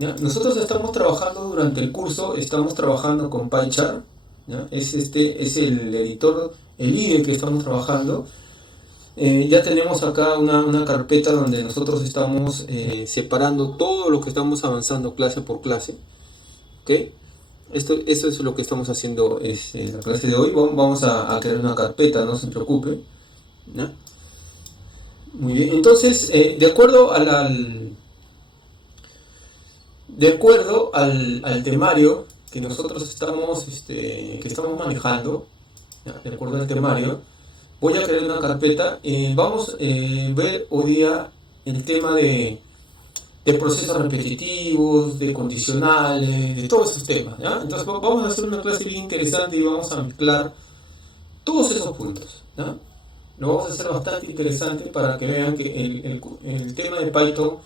¿ya? Nosotros estamos trabajando durante el curso, estamos trabajando con PyChart, ¿ya? Es el editor, el IDE que estamos trabajando. Ya tenemos acá una carpeta donde nosotros estamos separando todo lo que estamos avanzando clase por clase. ¿Ok? Eso es lo que estamos haciendo en la clase de hoy. Vamos a crear una carpeta, no se preocupe. ¿Ya? Muy bien. Entonces, de acuerdo al temario que nosotros estamos manejando, ¿ya? De acuerdo al temario, voy a crear una carpeta. Vamos a ver hoy día el tema de procesos repetitivos, de condicionales, de todos esos temas, ¿ya? Entonces vamos a hacer una clase bien interesante y vamos a mezclar todos esos puntos, ¿ya? Lo vamos a hacer bastante interesante para que vean que el tema de Python,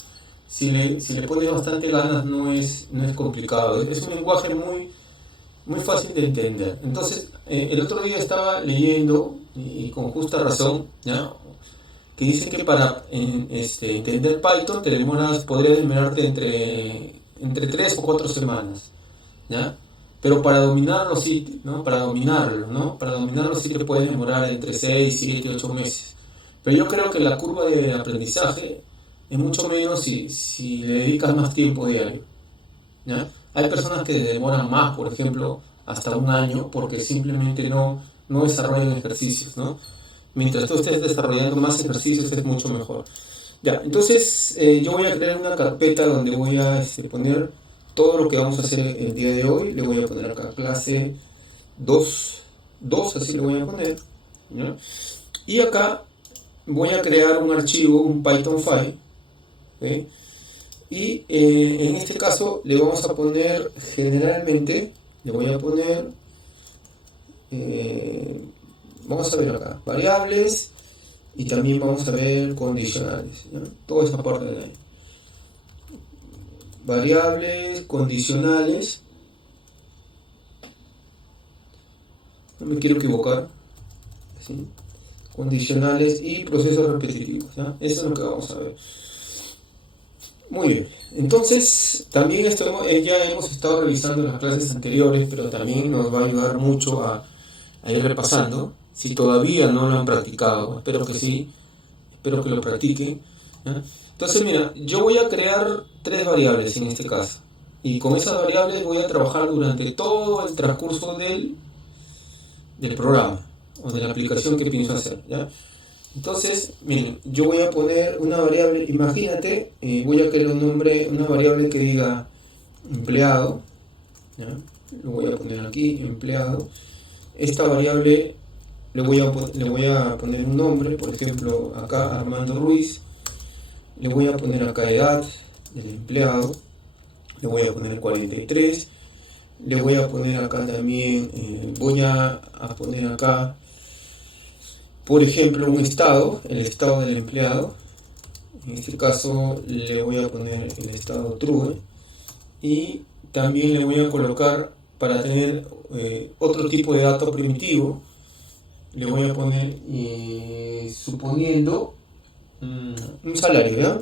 si le pones bastante ganas, no es complicado. Es un lenguaje muy fácil de entender. Entonces, el otro día estaba leyendo, y con justa razón, ¿ya? Que dicen que para entender Python podría demorarte entre 3 o 4 semanas, ¿ya? Pero para dominarlo sí, ¿no? Para dominarlo sí te puede demorar entre 6 7 8 meses. Pero yo creo que la curva de aprendizaje es mucho menos si le dedicas más tiempo diario, ¿ya? Hay personas que demoran más, por ejemplo, hasta un año, porque simplemente no desarrollan ejercicios, ¿no? Mientras tú estés desarrollando más ejercicios es mucho mejor. Ya, entonces yo voy a crear una carpeta donde voy a poner todo lo que vamos a hacer el día de hoy. Le voy a poner acá clase 2 así le voy a poner, ¿ya? Y acá voy a crear un archivo, un Python file, ¿ok? Y en este caso le vamos a poner generalmente, le voy a poner, eh, vamos a ver acá, variables y también vamos a ver condicionales, ¿ya? Toda esa parte de ahí. Variables, condicionales, no me quiero equivocar, ¿sí? Condicionales y procesos repetitivos, ¿ya? Eso es lo que vamos a ver. Muy bien, entonces también ya hemos estado revisando las clases anteriores, pero también nos va a ayudar mucho a ir repasando. Si todavía no lo han practicado, espero que sí, espero que lo practiquen, ¿ya? Entonces mira, yo voy a crear 3 variables en este caso, y con esas variables voy a trabajar durante todo el transcurso del programa o de la aplicación que pienso hacer, ¿ya? Entonces, miren, yo voy a poner una variable, imagínate, voy a crear una variable que diga empleado, ¿ya? Lo voy a poner aquí, empleado. Esta variable le voy a poner un nombre, por ejemplo, acá Armando Ruiz. Le voy a poner acá edad del empleado, le voy a poner 43. Le voy a poner acá también, voy a poner acá, por ejemplo, el estado del empleado. En este caso le voy a poner el estado true, y también le voy a colocar, para tener otro tipo de dato primitivo, le voy a poner, suponiendo un salario, ¿ya?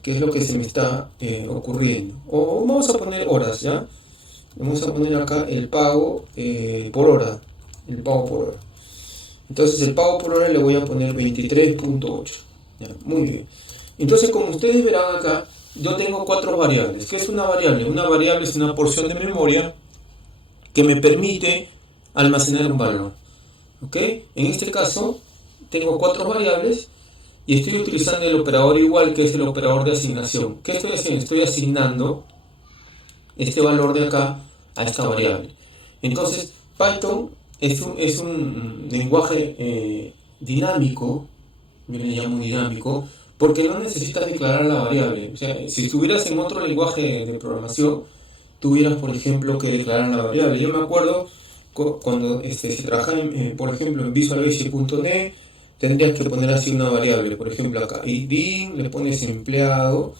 Que es lo que se me está ocurriendo. O vamos a poner horas, ¿ya? Vamos a poner acá el pago por hora. El pago por hora. Entonces el pago por hora le voy a poner 23.8. Muy bien. Entonces, como ustedes verán acá, yo tengo 4 variables. ¿Qué es una variable? Una variable es una porción de memoria que me permite almacenar un valor. ¿Ok? En este caso, tengo 4 variables y estoy utilizando el operador igual, que es el operador de asignación. ¿Qué estoy haciendo? Estoy asignando este valor de acá a esta variable. Entonces, Python es un lenguaje dinámico, yo le llamo dinámico, porque no necesitas declarar la variable. O sea, si estuvieras en otro lenguaje de programación, tuvieras, por ejemplo, que declarar la variable. Yo me acuerdo cuando se trabajaba, por ejemplo, en visualbasic.net, tendrías que poner así una variable. Por ejemplo, acá, id, le pones empleado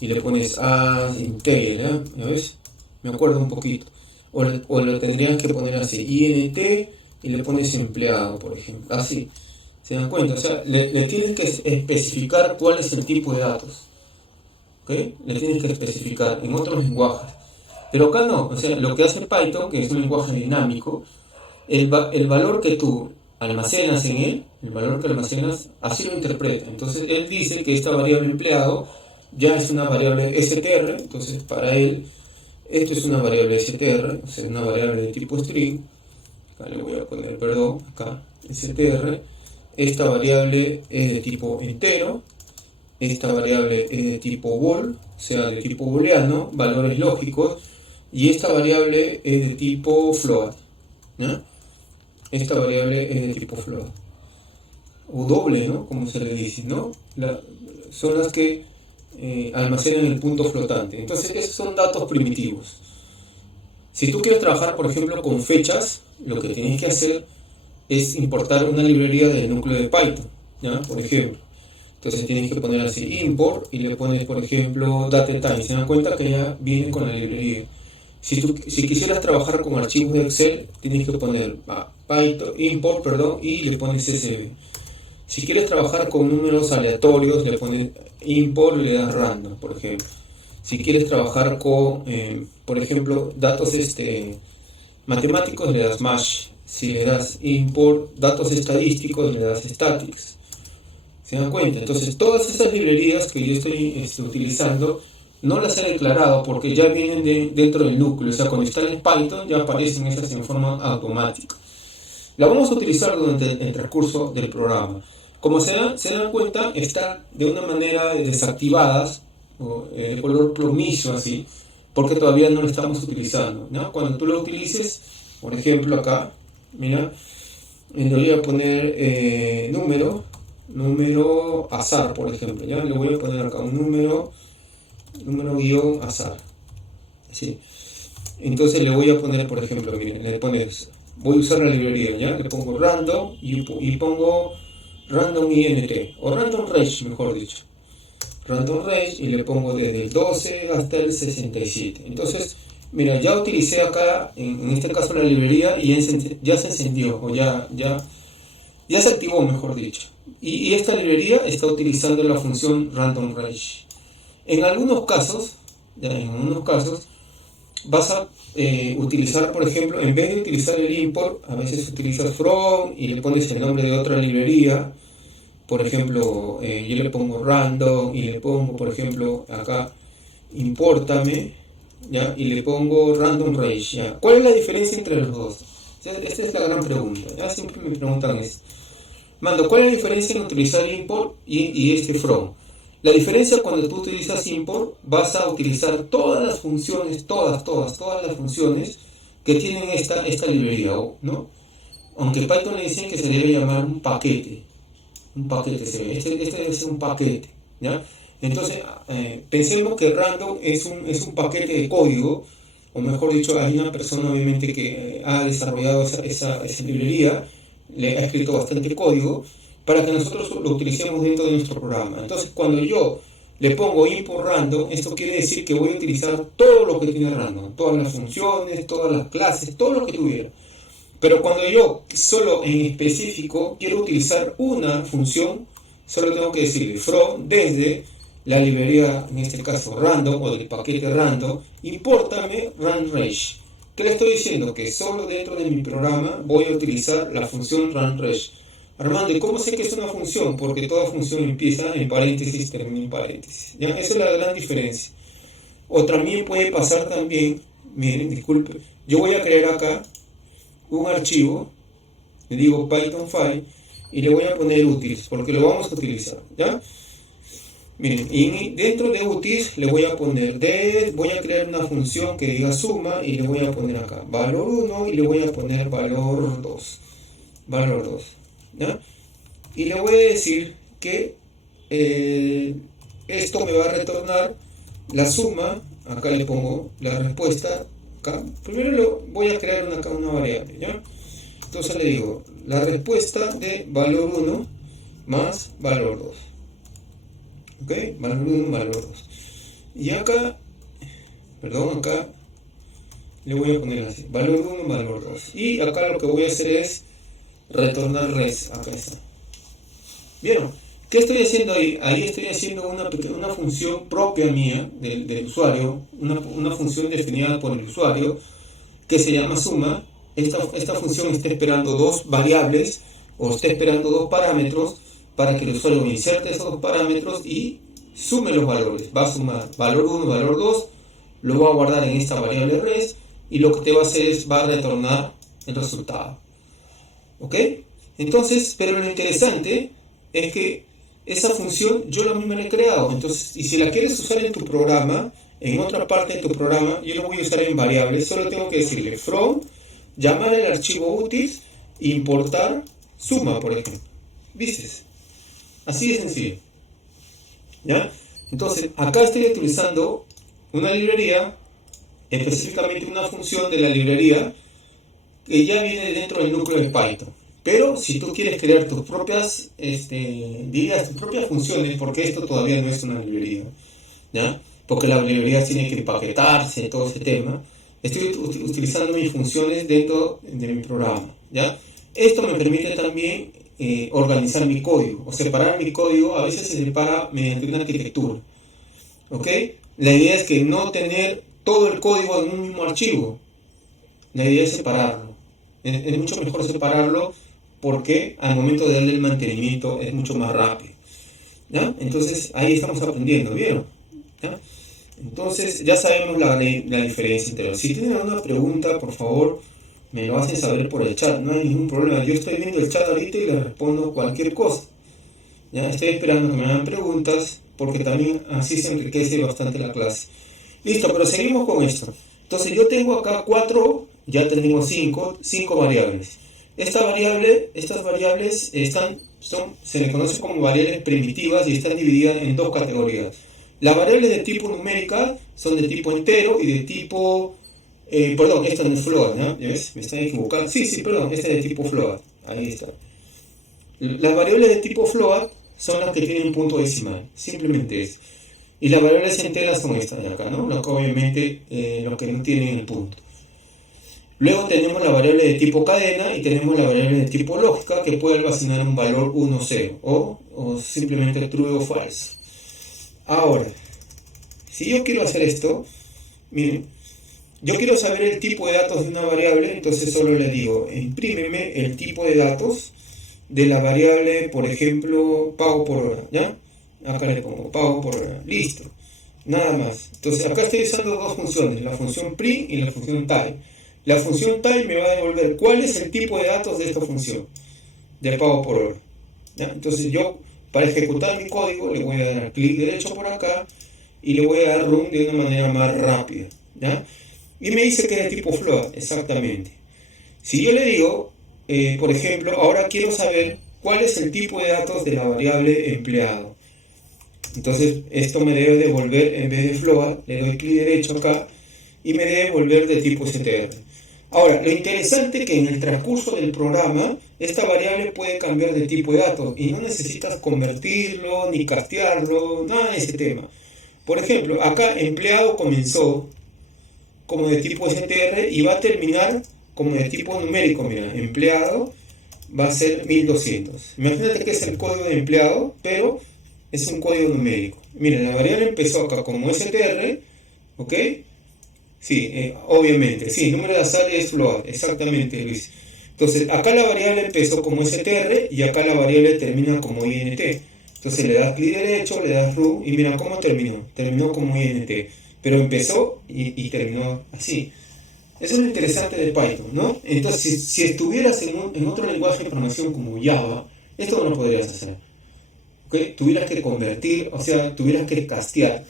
y le pones as integer, ¿eh? ¿Ya ves? Me acuerdo un poquito. O lo tendrías que poner así, int, y le pones empleado, por ejemplo. Así. ¿Se dan cuenta? O sea, le tienes que especificar cuál es el tipo de datos. ¿ok? Le tienes que especificar en otros lenguajes. Pero acá no, o sea, lo que hace Python, que es un lenguaje dinámico, el valor que tú almacenas en él, el valor que almacenas, así lo interpreta. Entonces él dice que esta variable empleado ya es una variable str, entonces para él esto es una variable str, o sea, una variable de tipo string. Acá le voy a poner, perdón, acá str. Esta variable es de tipo entero, esta variable es de tipo bool, o sea, de tipo booleano, valores lógicos, y esta variable es de tipo float, ¿no? Esta variable es de tipo float, o doble, ¿no? Como se le dice, ¿no? Son las que almacenan el punto flotante. Entonces, esos son datos primitivos. Si tú quieres trabajar, por ejemplo, con fechas, lo que tienes que hacer es importar una librería del núcleo de Python, ¿ya? Por ejemplo. Entonces tienes que poner así import y le pones, por ejemplo, datetime. Se dan cuenta que ya viene con la librería. Si quisieras trabajar con archivos de Excel, tienes que poner Python, import, perdón, y le pones CSV. Si quieres trabajar con números aleatorios, le pones import y le das random, por ejemplo. Si quieres trabajar con, por ejemplo, datos matemáticos, le das mash. Si le das import datos estadísticos, le das statics. ¿Se dan cuenta? Entonces, todas esas librerías que yo estoy utilizando, no las he declarado porque ya vienen dentro del núcleo. O sea, cuando están en Python, ya aparecen esas en forma automática. La vamos a utilizar durante el transcurso del programa. Como se dan cuenta, están de una manera desactivadas, de color plomizo así, porque todavía no lo estamos utilizando, ¿no? Cuando tú lo utilices, por ejemplo acá, mira, le voy a poner número azar, por ejemplo, ya le voy a poner acá un número guión azar, ¿sí? Entonces le voy a poner, por ejemplo, miren, le pones, voy a usar la librería, ya, le pongo random y pongo random int o random range, mejor dicho, random range, y le pongo desde el 12 hasta el 67. Entonces, mira, ya utilicé acá, en este caso la librería, y ya se encendió, o ya se activó, mejor dicho. Y esta librería está utilizando la función random range. En algunos casos, vas a utilizar, por ejemplo, en vez de utilizar el import, a veces utilizas from y le pones el nombre de otra librería. Por ejemplo, yo le pongo random y le pongo, por ejemplo, acá, importame, ¿ya? Y le pongo random range, ¿ya? ¿Cuál es la diferencia entre los dos? Esta es la gran pregunta, ¿ya? Siempre me preguntan eso. Mando, ¿cuál es la diferencia en utilizar import y este from? La diferencia cuando tú utilizas import, vas a utilizar todas las funciones, todas las funciones que tienen esta librería, ¿no? Aunque Python le dicen que se debe llamar un paquete este debe ser un paquete, ¿ya? Entonces, pensemos que random es un paquete de código, o mejor dicho, hay una persona obviamente que ha desarrollado esa librería, le ha escrito bastante código, para que nosotros lo utilicemos dentro de nuestro programa. Entonces, cuando yo le pongo import random, esto quiere decir que voy a utilizar todo lo que tiene random, todas las funciones, todas las clases, todo lo que tuviera. Pero cuando yo solo en específico quiero utilizar una función, solo tengo que decir from desde la librería, en este caso random o del paquete random, importame run range. ¿Qué le estoy diciendo? Que solo dentro de mi programa voy a utilizar la función run range. Armando, ¿y cómo sé que es una función? Porque toda función empieza en paréntesis, termina en paréntesis. ¿Ya? Esa es la gran diferencia. O también puede pasar también, miren, disculpe, yo voy a crear acá un archivo, le digo Python file y le voy a poner utils porque lo vamos a utilizar, ¿ya? Miren, y dentro de utils le voy a poner voy a crear una función que diga suma y le voy a poner acá valor 1 y le voy a poner valor 2, ¿ya? Y le voy a decir que esto me va a retornar la suma. Acá le pongo la respuesta. Primero voy a crear acá una variable, ¿ya? Entonces le digo la respuesta de valor 1 más valor 2, ¿ok? Valor 1 valor 2. Y acá le voy a poner así, valor 1 valor 2. Y acá lo que voy a hacer es retornar res, acá está. ¿Vieron? ¿Qué estoy haciendo ahí? Ahí estoy haciendo una función propia mía del usuario, una función definida por el usuario que se llama suma. Esta función está esperando dos variables o está esperando dos parámetros para que el usuario inserte esos dos parámetros y sume los valores. Va a sumar valor 1, valor 2, lo va a guardar en esta variable res y lo que te va a hacer es va a retornar el resultado. ¿Ok? Entonces, pero lo interesante es que esa función yo la misma la he creado. Entonces, y si la quieres usar en tu programa, en otra parte de tu programa, yo lo voy a usar en variables. Solo tengo que decirle from, llamar el archivo útil, importar suma, por ejemplo. ¿Viste? Así de sencillo. ¿Ya? Entonces, acá estoy utilizando una librería, específicamente una función de la librería que ya viene dentro del núcleo de Python. Pero si tú quieres crear tus propias, tus propias funciones, porque esto todavía no es una librería, ¿ya? Porque la librería tiene que empaquetarse, todo ese tema. Estoy utilizando mis funciones dentro de mi programa, ¿ya? Esto me permite también organizar mi código, o separar mi código. A veces se separa mediante una arquitectura, ¿ok? La idea es que no tener todo el código en un mismo archivo. La idea es separarlo. Es mucho mejor separarlo porque al momento de darle el mantenimiento es mucho más rápido. ¿Ya? Entonces ahí estamos aprendiendo, ¿vieron? ¿Ya? Entonces ya sabemos la diferencia entre los. Si tienen alguna pregunta, por favor, me lo hacen saber por el chat. No hay ningún problema. Yo estoy viendo el chat ahorita y les respondo cualquier cosa. ¿Ya? Estoy esperando que me hagan preguntas porque también así se enriquece bastante la clase. Listo, pero seguimos con esto. Entonces yo tengo acá ya tenemos cinco variables. Estas variables se les conoce como variables primitivas y están divididas en dos categorías. Las variables de tipo numérica son de tipo entero y de tipo... perdón, esta no es float, ¿no? ¿Ya ves? Me están equivocando. Sí, perdón, esta es de tipo float. Ahí está. Las variables de tipo float son las que tienen punto decimal. Simplemente eso. Y las variables enteras son estas de acá, ¿no? Las que obviamente los que no tienen el punto. Luego tenemos la variable de tipo cadena y tenemos la variable de tipo lógica que puede almacenar un valor 1 o 0 o simplemente true o false. Ahora, si yo quiero hacer esto, miren, yo quiero saber el tipo de datos de una variable, entonces solo le digo, imprímeme el tipo de datos de la variable, por ejemplo, pago por hora, ¿ya? Acá le pongo pago por hora, listo, nada más. Entonces acá estoy usando dos funciones, la función print y la función type. La función type me va a devolver cuál es el tipo de datos de esta función, de pago por hora, ¿ya? Entonces yo, para ejecutar mi código, le voy a dar clic derecho por acá y le voy a dar run de una manera más rápida, ¿ya? Y me dice que es de tipo float, exactamente. Si yo le digo, por ejemplo, ahora quiero saber cuál es el tipo de datos de la variable empleado. Entonces esto me debe devolver, en vez de float, le doy clic derecho acá y me debe devolver de tipo str. Ahora, lo interesante es que en el transcurso del programa, esta variable puede cambiar de tipo de datos y no necesitas convertirlo, ni castearlo, nada de ese tema. Por ejemplo, acá empleado comenzó como de tipo str y va a terminar como de tipo numérico. Mira, empleado va a ser 1200. Imagínate que es el código de empleado, pero es un código numérico. Miren, la variable empezó acá como str, ¿ok? Sí, obviamente, sí, número de azar es float, exactamente, Luis. Entonces, acá la variable empezó como str y acá la variable termina como int. Entonces le das clic derecho, le das run y mira cómo terminó. Terminó como int, pero empezó y terminó así. Eso es lo interesante de Python, ¿no? Entonces, si estuvieras en otro lenguaje de programación como Java, esto no lo podrías hacer. ¿Okay? Tuvieras que convertir, o sea, tuvieras que castear.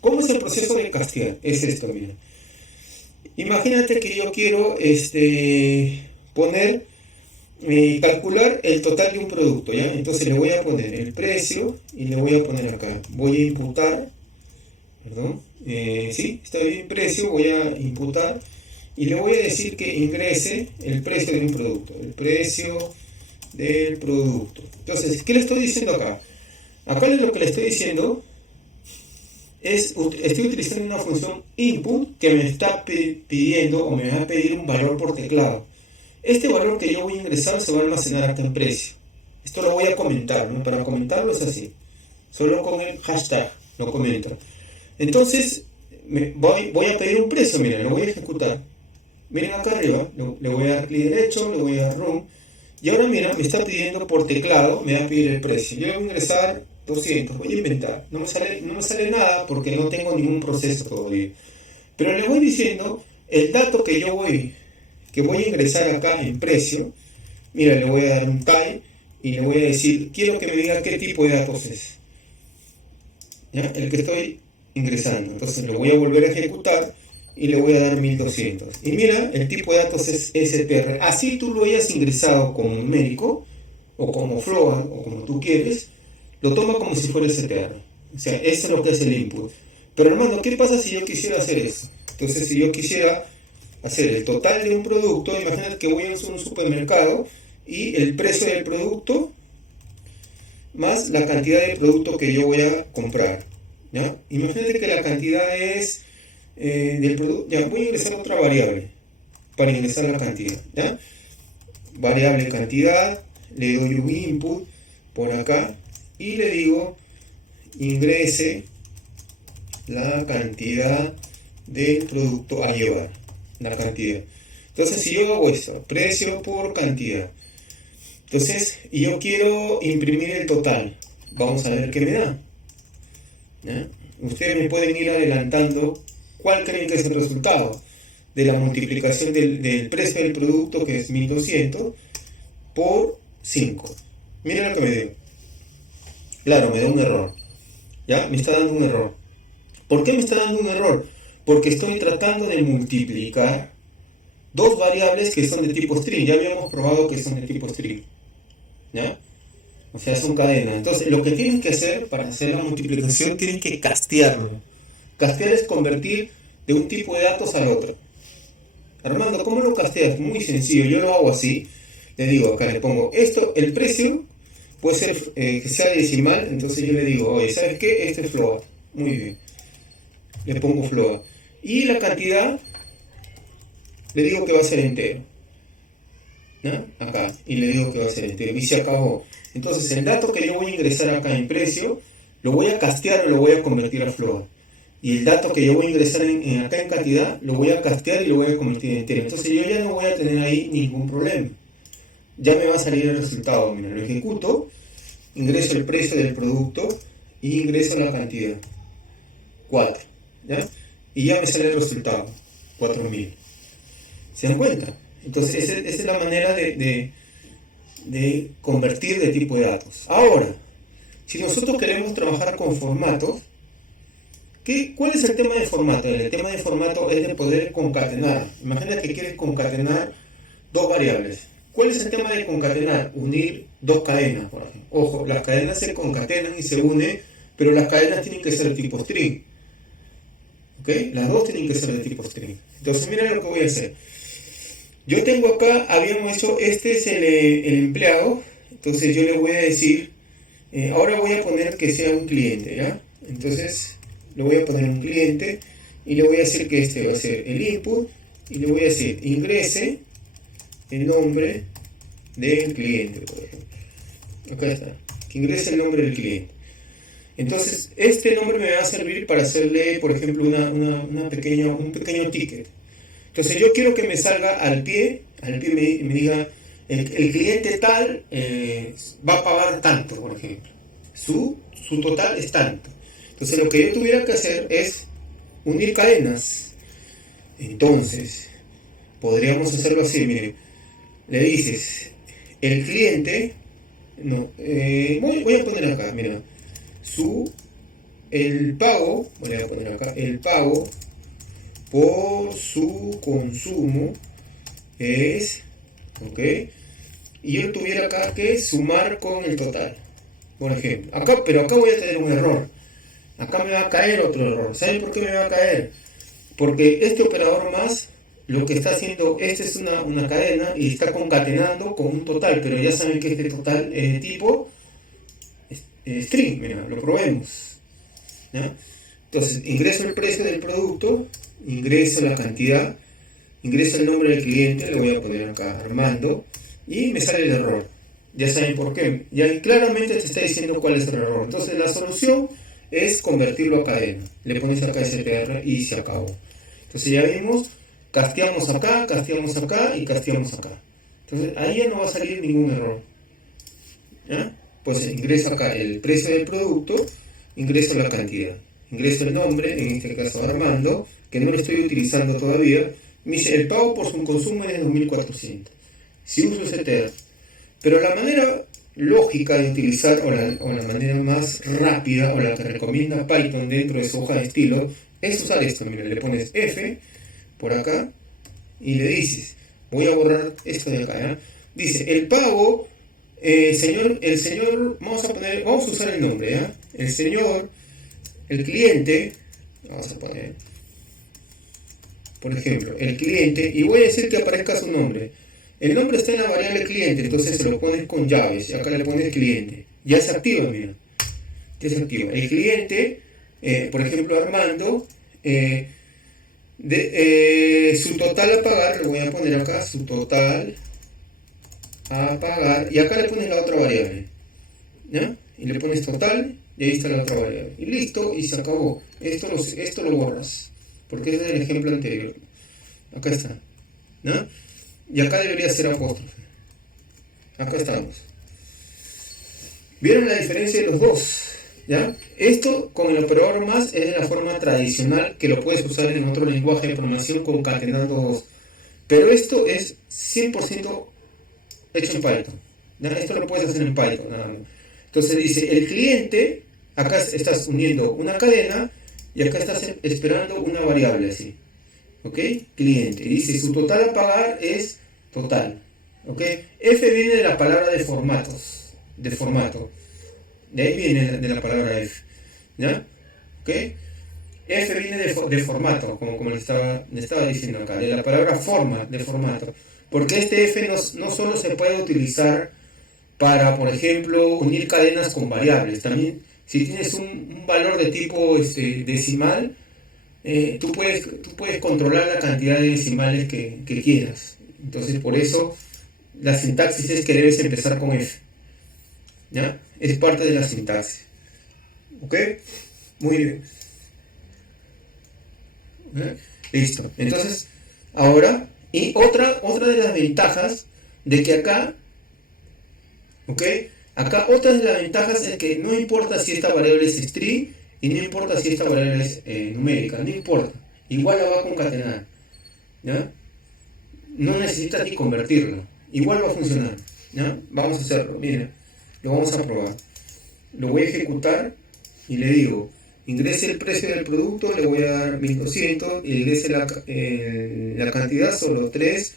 ¿Cómo es el proceso de castear? Es esto, mira. Imagínate que yo quiero calcular el total de un producto, ¿ya? Entonces le voy a poner el precio y le voy a poner acá. Voy a imputar, perdón, sí, está bien, precio, voy a imputar y le voy a decir que ingrese el precio de un producto, el precio del producto. Entonces, ¿qué le estoy diciendo acá? Acá lo que le estoy diciendo estoy utilizando una función input que me está pidiendo o me va a pedir un valor por teclado. Este valor que yo voy a ingresar se va a almacenar acá en precio, Esto lo voy a comentar, ¿no? Para comentarlo es así. Solo con el hashtag lo comento. Entonces, voy a pedir un precio, miren, lo voy a ejecutar. Miren acá arriba, le voy a dar clic derecho, le voy a dar run. Y ahora mira, me está pidiendo por teclado, me va a pedir el precio. Yo le voy a ingresar 200, voy a inventar. No me sale nada porque no tengo ningún proceso todavía. Pero le voy diciendo el dato que voy a ingresar acá en precio. Mira, le voy a dar un tag y le voy a decir, quiero que me diga qué tipo de datos es. ¿Ya? El que estoy ingresando. Entonces lo voy a volver a ejecutar y le voy a dar 1200. Y mira, el tipo de datos es STR. Así tú lo hayas ingresado como numérico o como float o como tú quieres, lo toma como si fuera STR. O sea, eso es lo que es el input. Pero hermano, ¿qué pasa si yo quisiera hacer eso? Entonces, si yo quisiera hacer el total de un producto, imagínate que voy a un supermercado y el precio del producto más la cantidad de producto que yo voy a comprar. ¿Ya? Imagínate que la cantidad es del producto. Ya, voy a ingresar otra variable para ingresar la cantidad. ¿Ya? Variable cantidad, le doy un input por acá y le digo ingrese la cantidad del producto a llevar. La cantidad. Entonces, si yo hago esto, precio por cantidad. Entonces, y yo quiero imprimir el total. Vamos a ver qué me da. ¿Ya? Ustedes me pueden ir adelantando cuál creen que es el resultado de la multiplicación del precio del producto, que es 1200, por 5. Miren lo que me dio. Claro, me da un error. ¿Ya? Me está dando un error. ¿Por qué me está dando un error? Porque estoy tratando de multiplicar dos variables que son de tipo string. Ya habíamos probado que son de tipo string. ¿Ya? O sea, son cadenas. Entonces, lo que tienen que hacer para hacer la multiplicación, tienen que castearlo. Castear es convertir de un tipo de datos al otro. Armando, ¿cómo lo casteas? Muy sencillo. Yo lo hago así. Le digo, acá le pongo esto, el precio puede ser que sea decimal. Entonces yo le digo, oye, ¿sabes qué? Este es float. Muy bien. Le pongo float. Y la cantidad, le digo que va a ser entero. ¿No? Acá, y le digo que va a ser entero, y se acabó. Entonces el dato que yo voy a ingresar acá en precio, lo voy a castear o lo voy a convertir a float. Y el dato que yo voy a ingresar acá en cantidad, lo voy a castear y lo voy a convertir en entero. Entonces yo ya no voy a tener ahí ningún problema. Ya me va a salir el resultado. Mira, lo ejecuto, ingreso el precio del producto y ingreso la cantidad. 4. ¿Ya? Y ya me sale el resultado. 4000. ¿Se dan cuenta? Entonces, esa es la manera de convertir de tipo de datos. Ahora, si nosotros queremos trabajar con formatos, ¿cuál es el tema de formato? El tema de formato es de poder concatenar. Imagina que quieres concatenar dos variables. ¿Cuál es el tema de concatenar? Unir dos cadenas, por ejemplo. Ojo, las cadenas se concatenan y se unen, pero las cadenas tienen que ser de tipo string. ¿Ok? Las dos tienen que ser de tipo string. Entonces, mira lo que voy a hacer. Yo tengo acá, habíamos hecho, este es el empleado, entonces yo le voy a decir, ahora voy a poner que sea un cliente, ¿ya? Entonces, le voy a poner un cliente y le voy a decir que este va a ser el input y le voy a decir, ingrese el nombre del cliente, por ejemplo. Acá está, que ingrese el nombre del cliente. Entonces, este nombre me va a servir para hacerle, por ejemplo, un pequeño ticket. Entonces yo quiero que me salga al pie me diga, el cliente tal va a pagar tanto, por ejemplo. Su total es tanto. Entonces lo que yo tuviera que hacer es unir cadenas. Entonces, podríamos hacerlo así, miren. Le dices, el cliente, no, voy a poner acá, mira, el pago, voy a poner acá, el pago por su consumo es, ok, y yo tuviera acá que sumar con el total, por ejemplo, pero acá voy a tener un error, acá me va a caer otro error. ¿Saben por qué me va a caer? Porque este operador más, lo que está haciendo, esta es una cadena y está concatenando con un total, pero ya saben que este total es de tipo string, mira, lo probemos, ¿ya? Entonces, ingreso el precio del producto, ingreso la cantidad, ingreso el nombre del cliente, le voy a poner acá Armando, y me sale el error. Ya saben por qué. Y ahí claramente te está diciendo cuál es el error. Entonces la solución es convertirlo a cadena. Le pones acá STR y se acabó. Entonces ya vimos, castigamos acá y castigamos acá. Entonces ahí ya no va a salir ningún error. ¿Ya? Pues ingreso acá el precio del producto, ingreso la cantidad, ingreso el nombre, en este caso Armando, que no lo estoy utilizando todavía. Me dice, el pago por su consumo es de 2.400. Si uso STR. Pero la manera lógica de utilizar, o la manera más rápida, o la que recomienda Python dentro de su hoja de estilo, es usar esto. Mira, le pones F por acá y le dices, voy a borrar esto de acá, ¿eh? Dice, el pago, vamos a usar el nombre, ¿ya? El señor, el cliente, vamos a poner, por ejemplo, el cliente, y voy a decir que aparezca su nombre. El nombre está en la variable cliente, entonces se lo pones con llaves, y acá le pones cliente. Ya se activa, mira. Ya se activa. El cliente, por ejemplo, Armando, su total a pagar, le voy a poner acá, su total a pagar, y acá le pones la otra variable, ¿ya? Y le pones total, y ahí está la otra variable. Y listo, y se acabó. Esto lo borras, porque ese es el ejemplo anterior. Acá está, ¿no? Y acá debería ser apóstrofe. Acá estamos. ¿Vieron la diferencia de los dos? ¿Ya? Esto con el operador más es de la forma tradicional que lo puedes usar en otro lenguaje de programación concatenando dos. Pero esto es 100% hecho en Python. ¿Ya? Esto lo puedes hacer en Python nada más. Entonces dice, el cliente, acá estás uniendo una cadena y acá estás esperando una variable así. ¿Ok? Cliente. Dice, su total a pagar es total. ¿Ok? F viene de la palabra de formatos. De formato. De ahí viene de la palabra F. ¿Ya? ¿Ok? F viene de formato, como le estaba diciendo acá. De la palabra forma, de formato. Porque este F no solo se puede utilizar para, por ejemplo, unir cadenas con variables. También, si tienes un valor de tipo decimal, tú puedes controlar la cantidad de decimales que quieras. Entonces, por eso, la sintaxis es que debes empezar con F. ¿Ya? Es parte de la sintaxis. ¿Ok? Muy bien. ¿Eh? Listo. Entonces, ahora, y otra de las ventajas de que acá, ¿ok? Acá otra de las ventajas es que no importa si esta variable es string y no importa si esta variable es numérica, no importa. Igual la va a concatenar. ¿Ya? No necesitas ni convertirlo. Igual va a funcionar. ¿Ya? Vamos a hacerlo. Mira, lo vamos a probar. Lo voy a ejecutar y le digo, ingrese el precio del producto, le voy a dar 1200 y ingrese la cantidad, solo 3.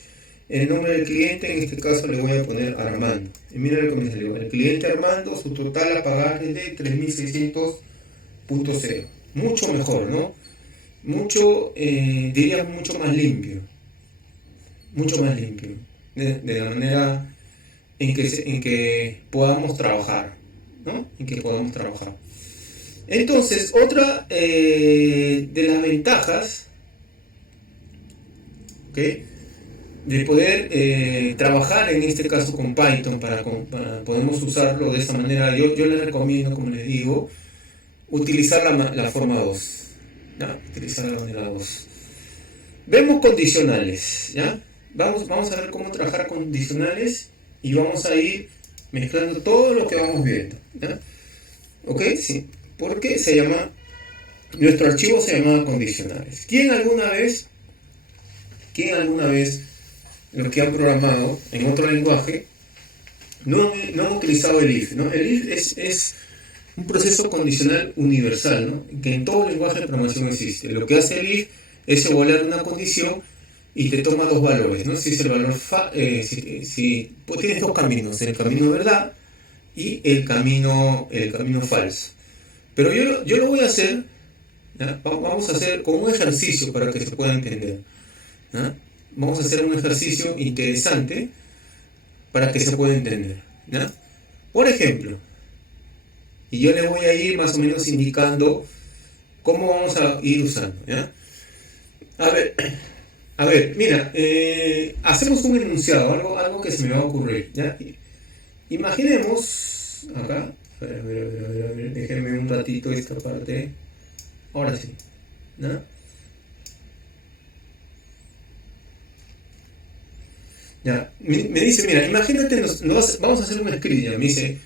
El nombre del cliente, en este caso le voy a poner Armando. Y mira lo que me salió. El cliente Armando, su total a pagar es de 3600.0. Mucho mejor, ¿no? Mucho, diría mucho más limpio. Mucho más limpio. De la manera en que podamos trabajar, ¿no? En que podamos trabajar. Entonces, otra de las ventajas, ¿ok?, de poder trabajar en este caso con Python para podemos usarlo de esa manera. Yo les recomiendo, como les digo, utilizar la forma 2, ¿ya? Utilizar la manera 2. Vemos condicionales, ¿ya? Vamos a ver cómo trabajar condicionales y vamos a ir mezclando todo lo que vamos viendo, ¿ya? ¿Ok? Sí. Porque nuestro archivo se llamaba condicionales. ¿Quién alguna vez los que han programado en otro lenguaje no han utilizado el if, ¿no? El if es un proceso condicional universal, ¿no?, que en todo lenguaje de programación existe. Lo que hace el if es evaluar una condición y te toma dos valores, ¿no? Si es el valor pues tienes dos caminos, el camino verdad y el camino falso. Pero yo lo voy a hacer, ¿ya? Vamos a hacer con un ejercicio para que se pueda entender, ¿ya? Vamos a hacer un ejercicio interesante para que se pueda entender, ¿ya? Por ejemplo, y yo le voy a ir más o menos indicando cómo vamos a ir usando, ¿ya? A ver, mira, hacemos un enunciado, algo que se me va a ocurrir, ¿ya? Imaginemos, acá, a ver, déjenme un ratito esta parte. Ahora sí, ¿no? Ya, me dice, mira, imagínate, vamos a hacer una escrita. Me dice,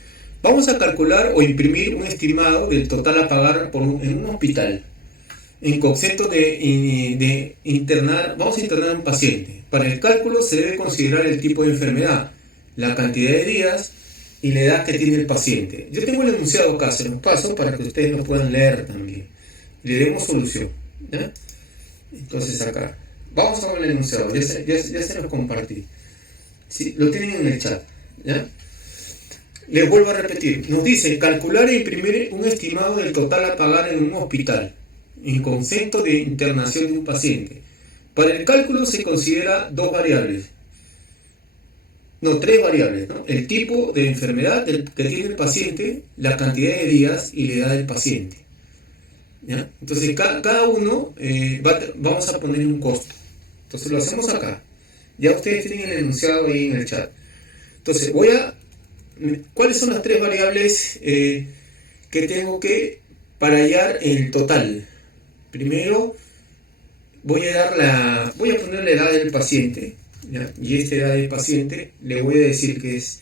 vamos a calcular o imprimir un estimado del total a pagar en un hospital, en concepto de internar, vamos a internar a un paciente. Para el cálculo se debe considerar el tipo de enfermedad, la cantidad de días y la edad que tiene el paciente. Yo tengo el enunciado acá, se los paso para que ustedes lo puedan leer también. Le demos solución, ¿ya? Entonces acá, vamos a ver el enunciado, ya se los compartí. Sí, lo tienen en el chat, ¿ya? Les vuelvo a repetir, nos dice calcular e imprimir un estimado del total a pagar en un hospital, en concepto de internación de un paciente. Para el cálculo se considera tres variables, ¿no? El tipo de enfermedad que tiene el paciente, la cantidad de días y la edad del paciente, ¿ya? Entonces cada uno vamos a poner un costo. Entonces lo hacemos acá. Ya ustedes tienen el enunciado ahí en el chat. Entonces ¿cuáles son las tres variables que tengo para hallar el total? Primero voy a poner la edad del paciente, ¿ya? Y esta edad del paciente le voy a decir que es,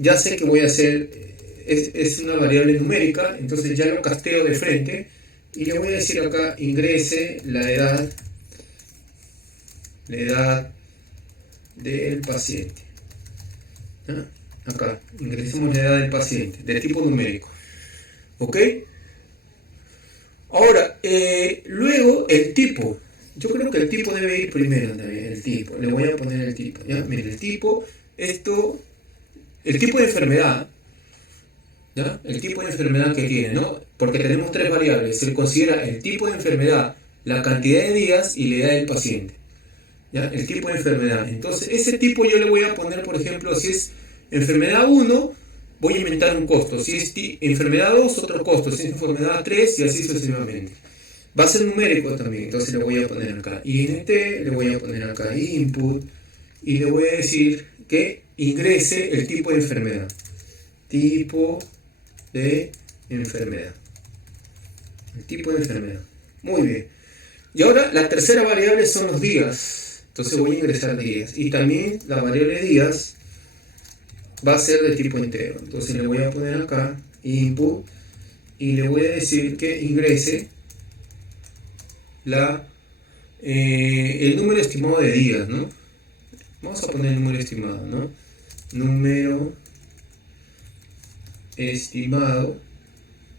ya sé que voy a hacer, es una variable numérica, entonces ya lo casteo de frente y le voy a decir acá ingrese la edad del paciente, ¿ya? Acá ingresemos la edad del paciente de tipo numérico, ¿ok? Ahora, luego el tipo. Yo creo que el tipo debe ir primero también, el tipo. Le voy a poner el tipo, ¿ya? Miren, el tipo, el tipo de enfermedad, ¿ya? El tipo de enfermedad que tiene, ¿no? Porque tenemos tres variables. Se considera el tipo de enfermedad, la cantidad de días y la edad del paciente, ¿ya? El tipo de enfermedad. Entonces, ese tipo yo le voy a poner, por ejemplo, si es enfermedad 1, voy a inventar un costo. Si es enfermedad 2, otro costo. Si es enfermedad 3 y así sucesivamente. Va a ser numérico también, entonces le voy a poner acá int, le voy a poner acá input y le voy a decir que ingrese el tipo de enfermedad. Tipo de enfermedad. El tipo de enfermedad. Muy bien. Y ahora la tercera variable son los días. Entonces voy a ingresar días. Y también la variable días va a ser de tipo entero. Entonces le voy a poner acá input y le voy a decir que ingrese el número estimado de días, ¿no? Vamos a poner el número estimado, ¿no? Número estimado,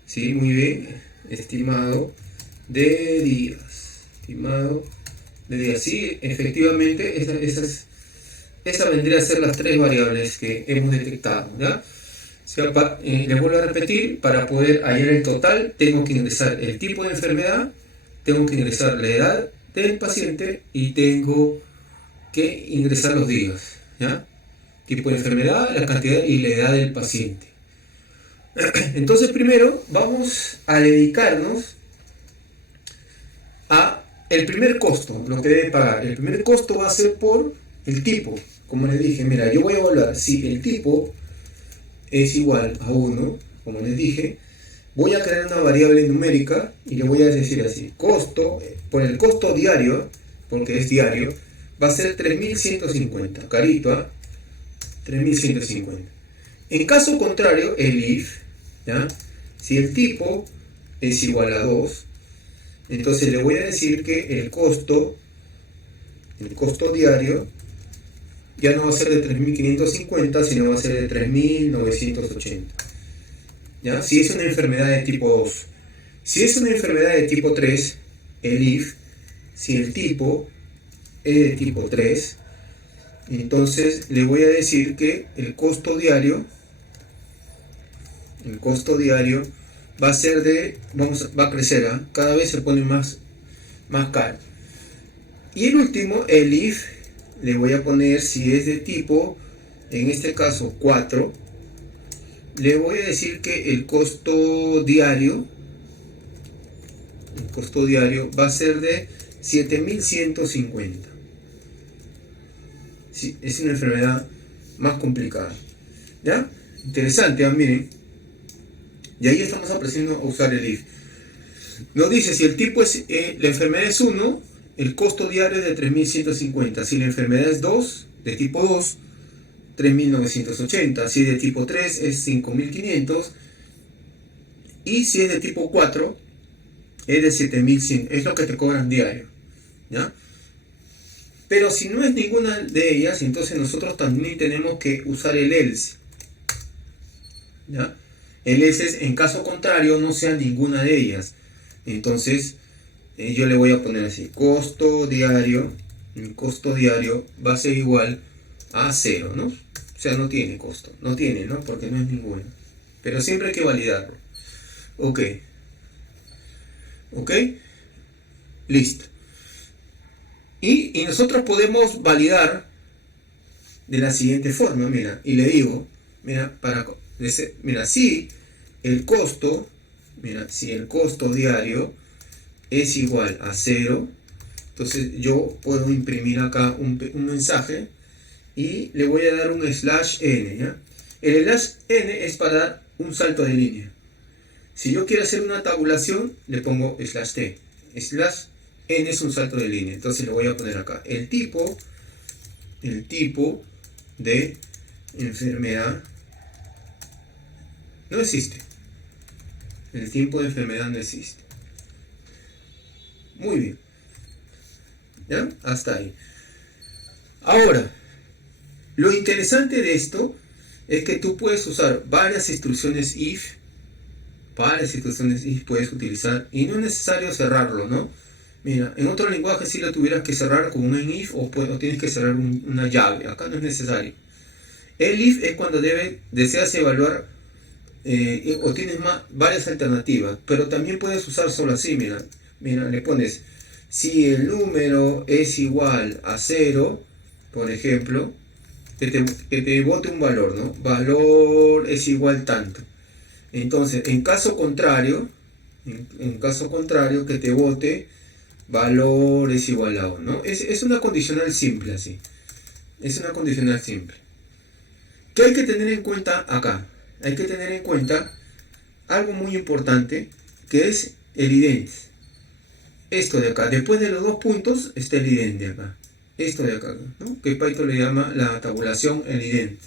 sí, muy bien, estimado de días, sí, efectivamente, esa vendría a ser las tres variables que hemos detectado, ¿ya? O sea, les vuelvo a repetir, para poder hallar el total, tengo que ingresar el tipo de enfermedad, tengo que ingresar la edad del paciente y tengo que ingresar los días, ¿ya? Tipo de enfermedad, la cantidad y la edad del paciente. Entonces primero vamos a dedicarnos a el primer costo, lo que debe pagar. El primer costo va a ser por el tipo. Como les dije, mira, yo voy a evaluar si el tipo es igual a 1, como les dije, voy a crear una variable numérica y le voy a decir así, costo, por el costo diario, porque es diario, va a ser 3150, carito, ¿eh? 3150. En caso contrario, el if, ¿ya? Si el tipo es igual a 2, entonces le voy a decir que el costo diario ya no va a ser de 3550, sino va a ser de 3980. ¿Ya? Si es una enfermedad de tipo 2. Si es una enfermedad de tipo 3, el if, si el tipo es de tipo 3, entonces le voy a decir que el costo diario va a ser va a crecer, ¿eh? Cada vez se pone más caro. Y el último, el if, le voy a poner si es de tipo, en este caso 4, le voy a decir que el costo diario va a ser de 7150. Sí, es una enfermedad más complicada. ¿Ya? Interesante, miren. Y ahí estamos aprendiendo a usar el if. Nos dice, si el tipo es, la enfermedad es 1, el costo diario es de 3.150. Si la enfermedad es 2, de tipo 2, 3.980. Si es de tipo 3, es 5.500. Y si es de tipo 4, es de 7.100. Es lo que te cobran diario. ¿Ya? Pero si no es ninguna de ellas, entonces nosotros también tenemos que usar el else. ¿Ya? El else es en caso contrario no sea ninguna de ellas. Entonces yo le voy a poner así, costo diario. El costo diario va a ser igual a 0, ¿no? O sea, no tiene costo. No tiene, ¿no? Porque no es ninguna. Pero siempre hay que validarlo. Ok. Ok. Listo. Y nosotros podemos validar de la siguiente forma, mira, y le digo, mira, mira, si el costo, mira, si el costo diario es igual a 0, entonces yo puedo imprimir acá un mensaje y le voy a dar un /n, ¿ya? El /n es para dar un salto de línea. Si yo quiero hacer una tabulación, le pongo /t. /n es un salto de línea. Entonces le voy a poner acá el tipo de enfermedad no existe. El tipo de enfermedad no existe. Muy bien. ¿Ya? Hasta ahí. Ahora, lo interesante de esto es que tú puedes usar varias instrucciones if. Varias instrucciones if puedes utilizar. Y no es necesario cerrarlo, ¿no? Mira, en otro lenguaje si lo tuvieras que cerrar con un if o tienes que cerrar una llave. Acá no es necesario. El if es cuando deseas evaluar o tienes varias alternativas, pero también puedes usar solo así, mira, le pones, si el número es igual a 0, por ejemplo, que te bote un valor, ¿no? Valor es igual tanto. Entonces, en caso contrario, que te bote valor es igual a 1, ¿no? Es una condicional simple así. Es una condicional simple. ¿Qué hay que tener en cuenta acá? Hay que tener en cuenta algo muy importante, que es el ident. Esto de acá, después de los dos puntos está el ident de acá. Esto de acá, ¿no? Que Python le llama la tabulación el ident.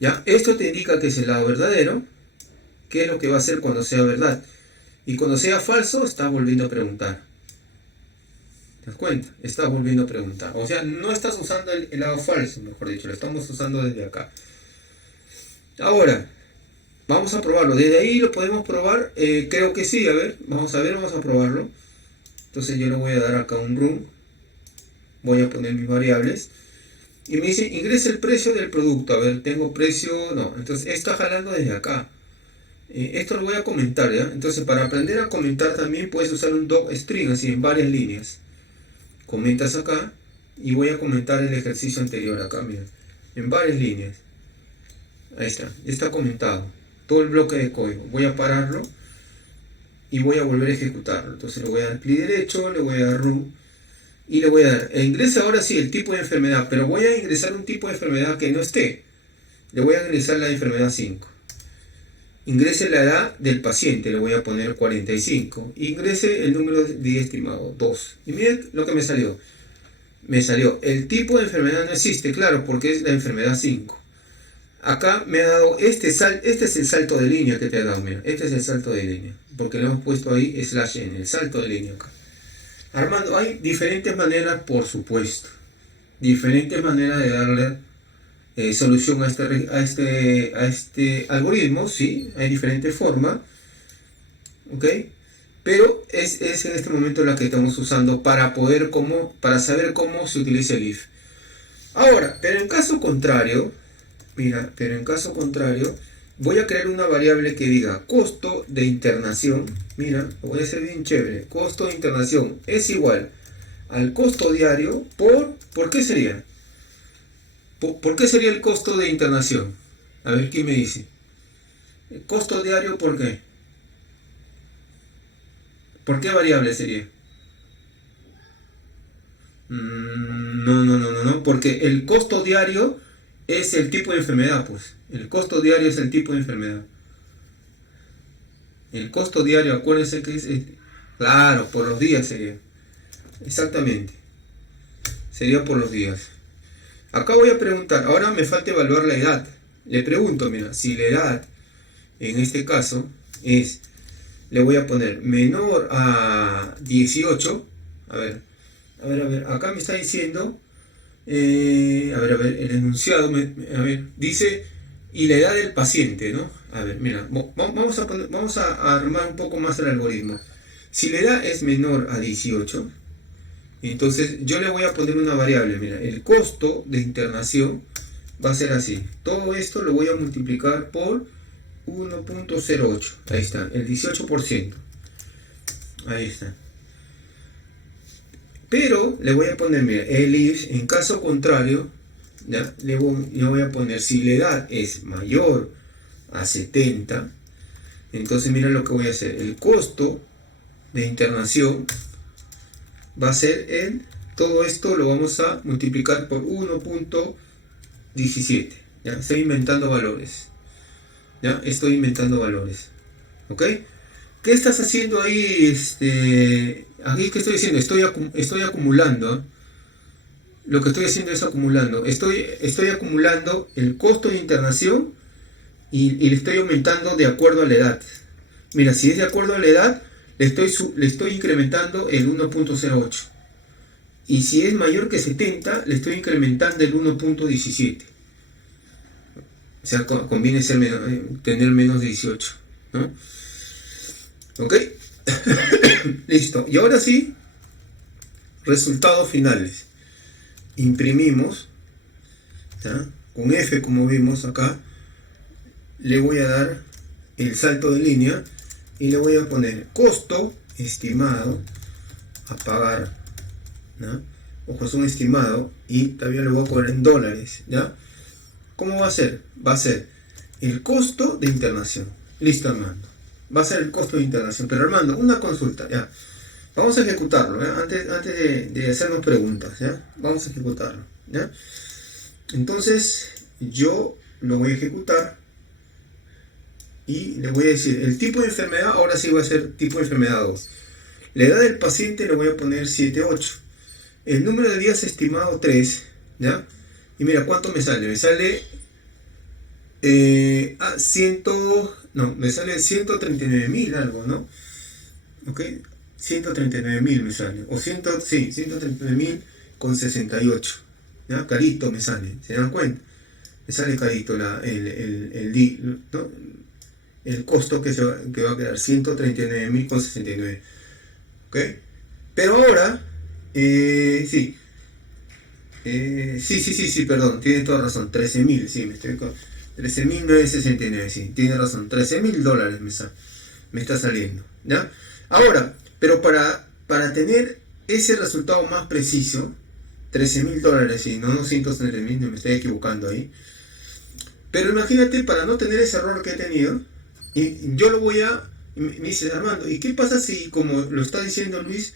¿Ya? Esto te indica que es el lado verdadero, que es lo que va a hacer cuando sea verdad. Y cuando sea falso, está volviendo a preguntar. ¿Te das cuenta? Estás volviendo a preguntar. O sea, no estás usando el lado falso, mejor dicho, lo estamos usando desde acá. Ahora, vamos a probarlo. Desde ahí lo podemos probar. Creo que sí. A ver, vamos a probarlo. Entonces yo le voy a dar acá un run. Voy a poner mis variables. Y me dice, ingresa el precio del producto. A ver, tengo precio. No, entonces está jalando desde acá. Esto lo voy a comentar, ¿ya? Entonces para aprender a comentar también puedes usar un docstring, así en varias líneas. Comentas acá. Y voy a comentar el ejercicio anterior acá, mira. En varias líneas. Ahí está, ya está comentado todo el bloque de código. Voy a pararlo y voy a volver a ejecutarlo. Entonces le voy a dar clic derecho, le voy a dar run y le voy a dar, ingresa ahora sí el tipo de enfermedad, pero voy a ingresar un tipo de enfermedad que no esté. Le voy a ingresar la enfermedad 5. Ingrese la edad del paciente, le voy a poner 45. Ingrese el número de día estimado, 2. Y miren lo que me salió. Me salió, el tipo de enfermedad no existe, claro, porque es la enfermedad 5. Acá me ha dado este es el salto de línea que te ha dado, mira, este es el salto de línea, porque le hemos puesto ahí /n, el salto de línea acá. Armando, hay diferentes maneras, por supuesto, diferentes maneras de darle solución a este algoritmo, sí, hay diferentes formas, ¿ok? Pero es en este momento la que estamos usando para saber cómo se utiliza el if. Ahora, pero en caso contrario, mira, voy a crear una variable que diga costo de internación. Mira, lo voy a hacer bien chévere. Costo de internación es igual al costo diario ¿por qué sería? ¿Por qué sería el costo de internación? A ver, ¿quién me dice? ¿El costo diario por qué? ¿Por qué variable sería? No, porque el costo diario es el tipo de enfermedad, pues. El costo diario es el tipo de enfermedad. El costo diario, acuérdense que es claro, por los días sería. Exactamente. Sería por los días. Acá voy a preguntar, ahora me falta evaluar la edad. Le pregunto, mira, si la edad, en este caso, es, le voy a poner menor a 18. A ver, acá me está diciendo, el enunciado, dice, y la edad del paciente, ¿no? A ver, mira, vamos a armar un poco más el algoritmo. Si la edad es menor a 18, entonces yo le voy a poner una variable, mira, el costo de internación va a ser así. Todo esto lo voy a multiplicar por 1.08. Ahí está, el 18%. Ahí está. Pero le voy a poner, mira, el if, en caso contrario, ¿ya? Le voy a poner, si la edad es mayor a 70, entonces mira lo que voy a hacer. El costo de internación va a ser todo esto lo vamos a multiplicar por 1.17. ¿Ya? Estoy inventando valores. ¿Ya? Estoy inventando valores. ¿Ok? ¿Qué estás haciendo ahí? Aquí, ¿qué estoy haciendo? Estoy acumulando. Lo que estoy haciendo es acumulando. Estoy acumulando el costo de internación y le estoy aumentando de acuerdo a la edad. Mira, si es de acuerdo a la edad, le estoy incrementando el 1.08. Y si es mayor que 70, le estoy incrementando el 1.17. O sea, conviene tener menos de 18, ¿no? ¿Ok? Listo. Y ahora sí, resultados finales. Imprimimos, ¿ya? Con F, como vimos acá, le voy a dar el salto de línea y le voy a poner costo estimado a pagar, ¿no? Ojo, es un estimado y también lo voy a poner en dólares, ¿ya? ¿Cómo va a ser? Va a ser el costo de internación. Listo, Armando. Va a ser el costo de internación. Pero Armando, una consulta, ¿ya? Vamos a ejecutarlo, ¿ya? Antes de hacernos preguntas, ¿ya? Vamos a ejecutarlo, ¿ya? Entonces, yo lo voy a ejecutar y le voy a decir, el tipo de enfermedad, ahora sí va a ser tipo de enfermedad 2. La edad del paciente le voy a poner 78. El número de días estimado 3, ¿ya? Y mira, ¿cuánto me sale? Me sale me sale 139.000 algo, ¿no? ¿Ok? 139.000 me sale. O 139.000 con 68. ¿Ya? Carito me sale. ¿Se dan cuenta? Me sale carito ¿no? El costo que va a quedar. 139.000 con 69. ¿Ok? Pero ahora, sí, perdón, tiene toda razón. 13.000, sí, me estoy con 13.969, sí, tiene razón. $13.000 me está saliendo, ¿ya? Ahora, pero para tener ese resultado más preciso, $13.000, sí, no 230.000, no me estoy equivocando ahí. Pero imagínate, para no tener ese error que he tenido, y yo lo voy a, me dice Armando, ¿y qué pasa si, como lo está diciendo Luis,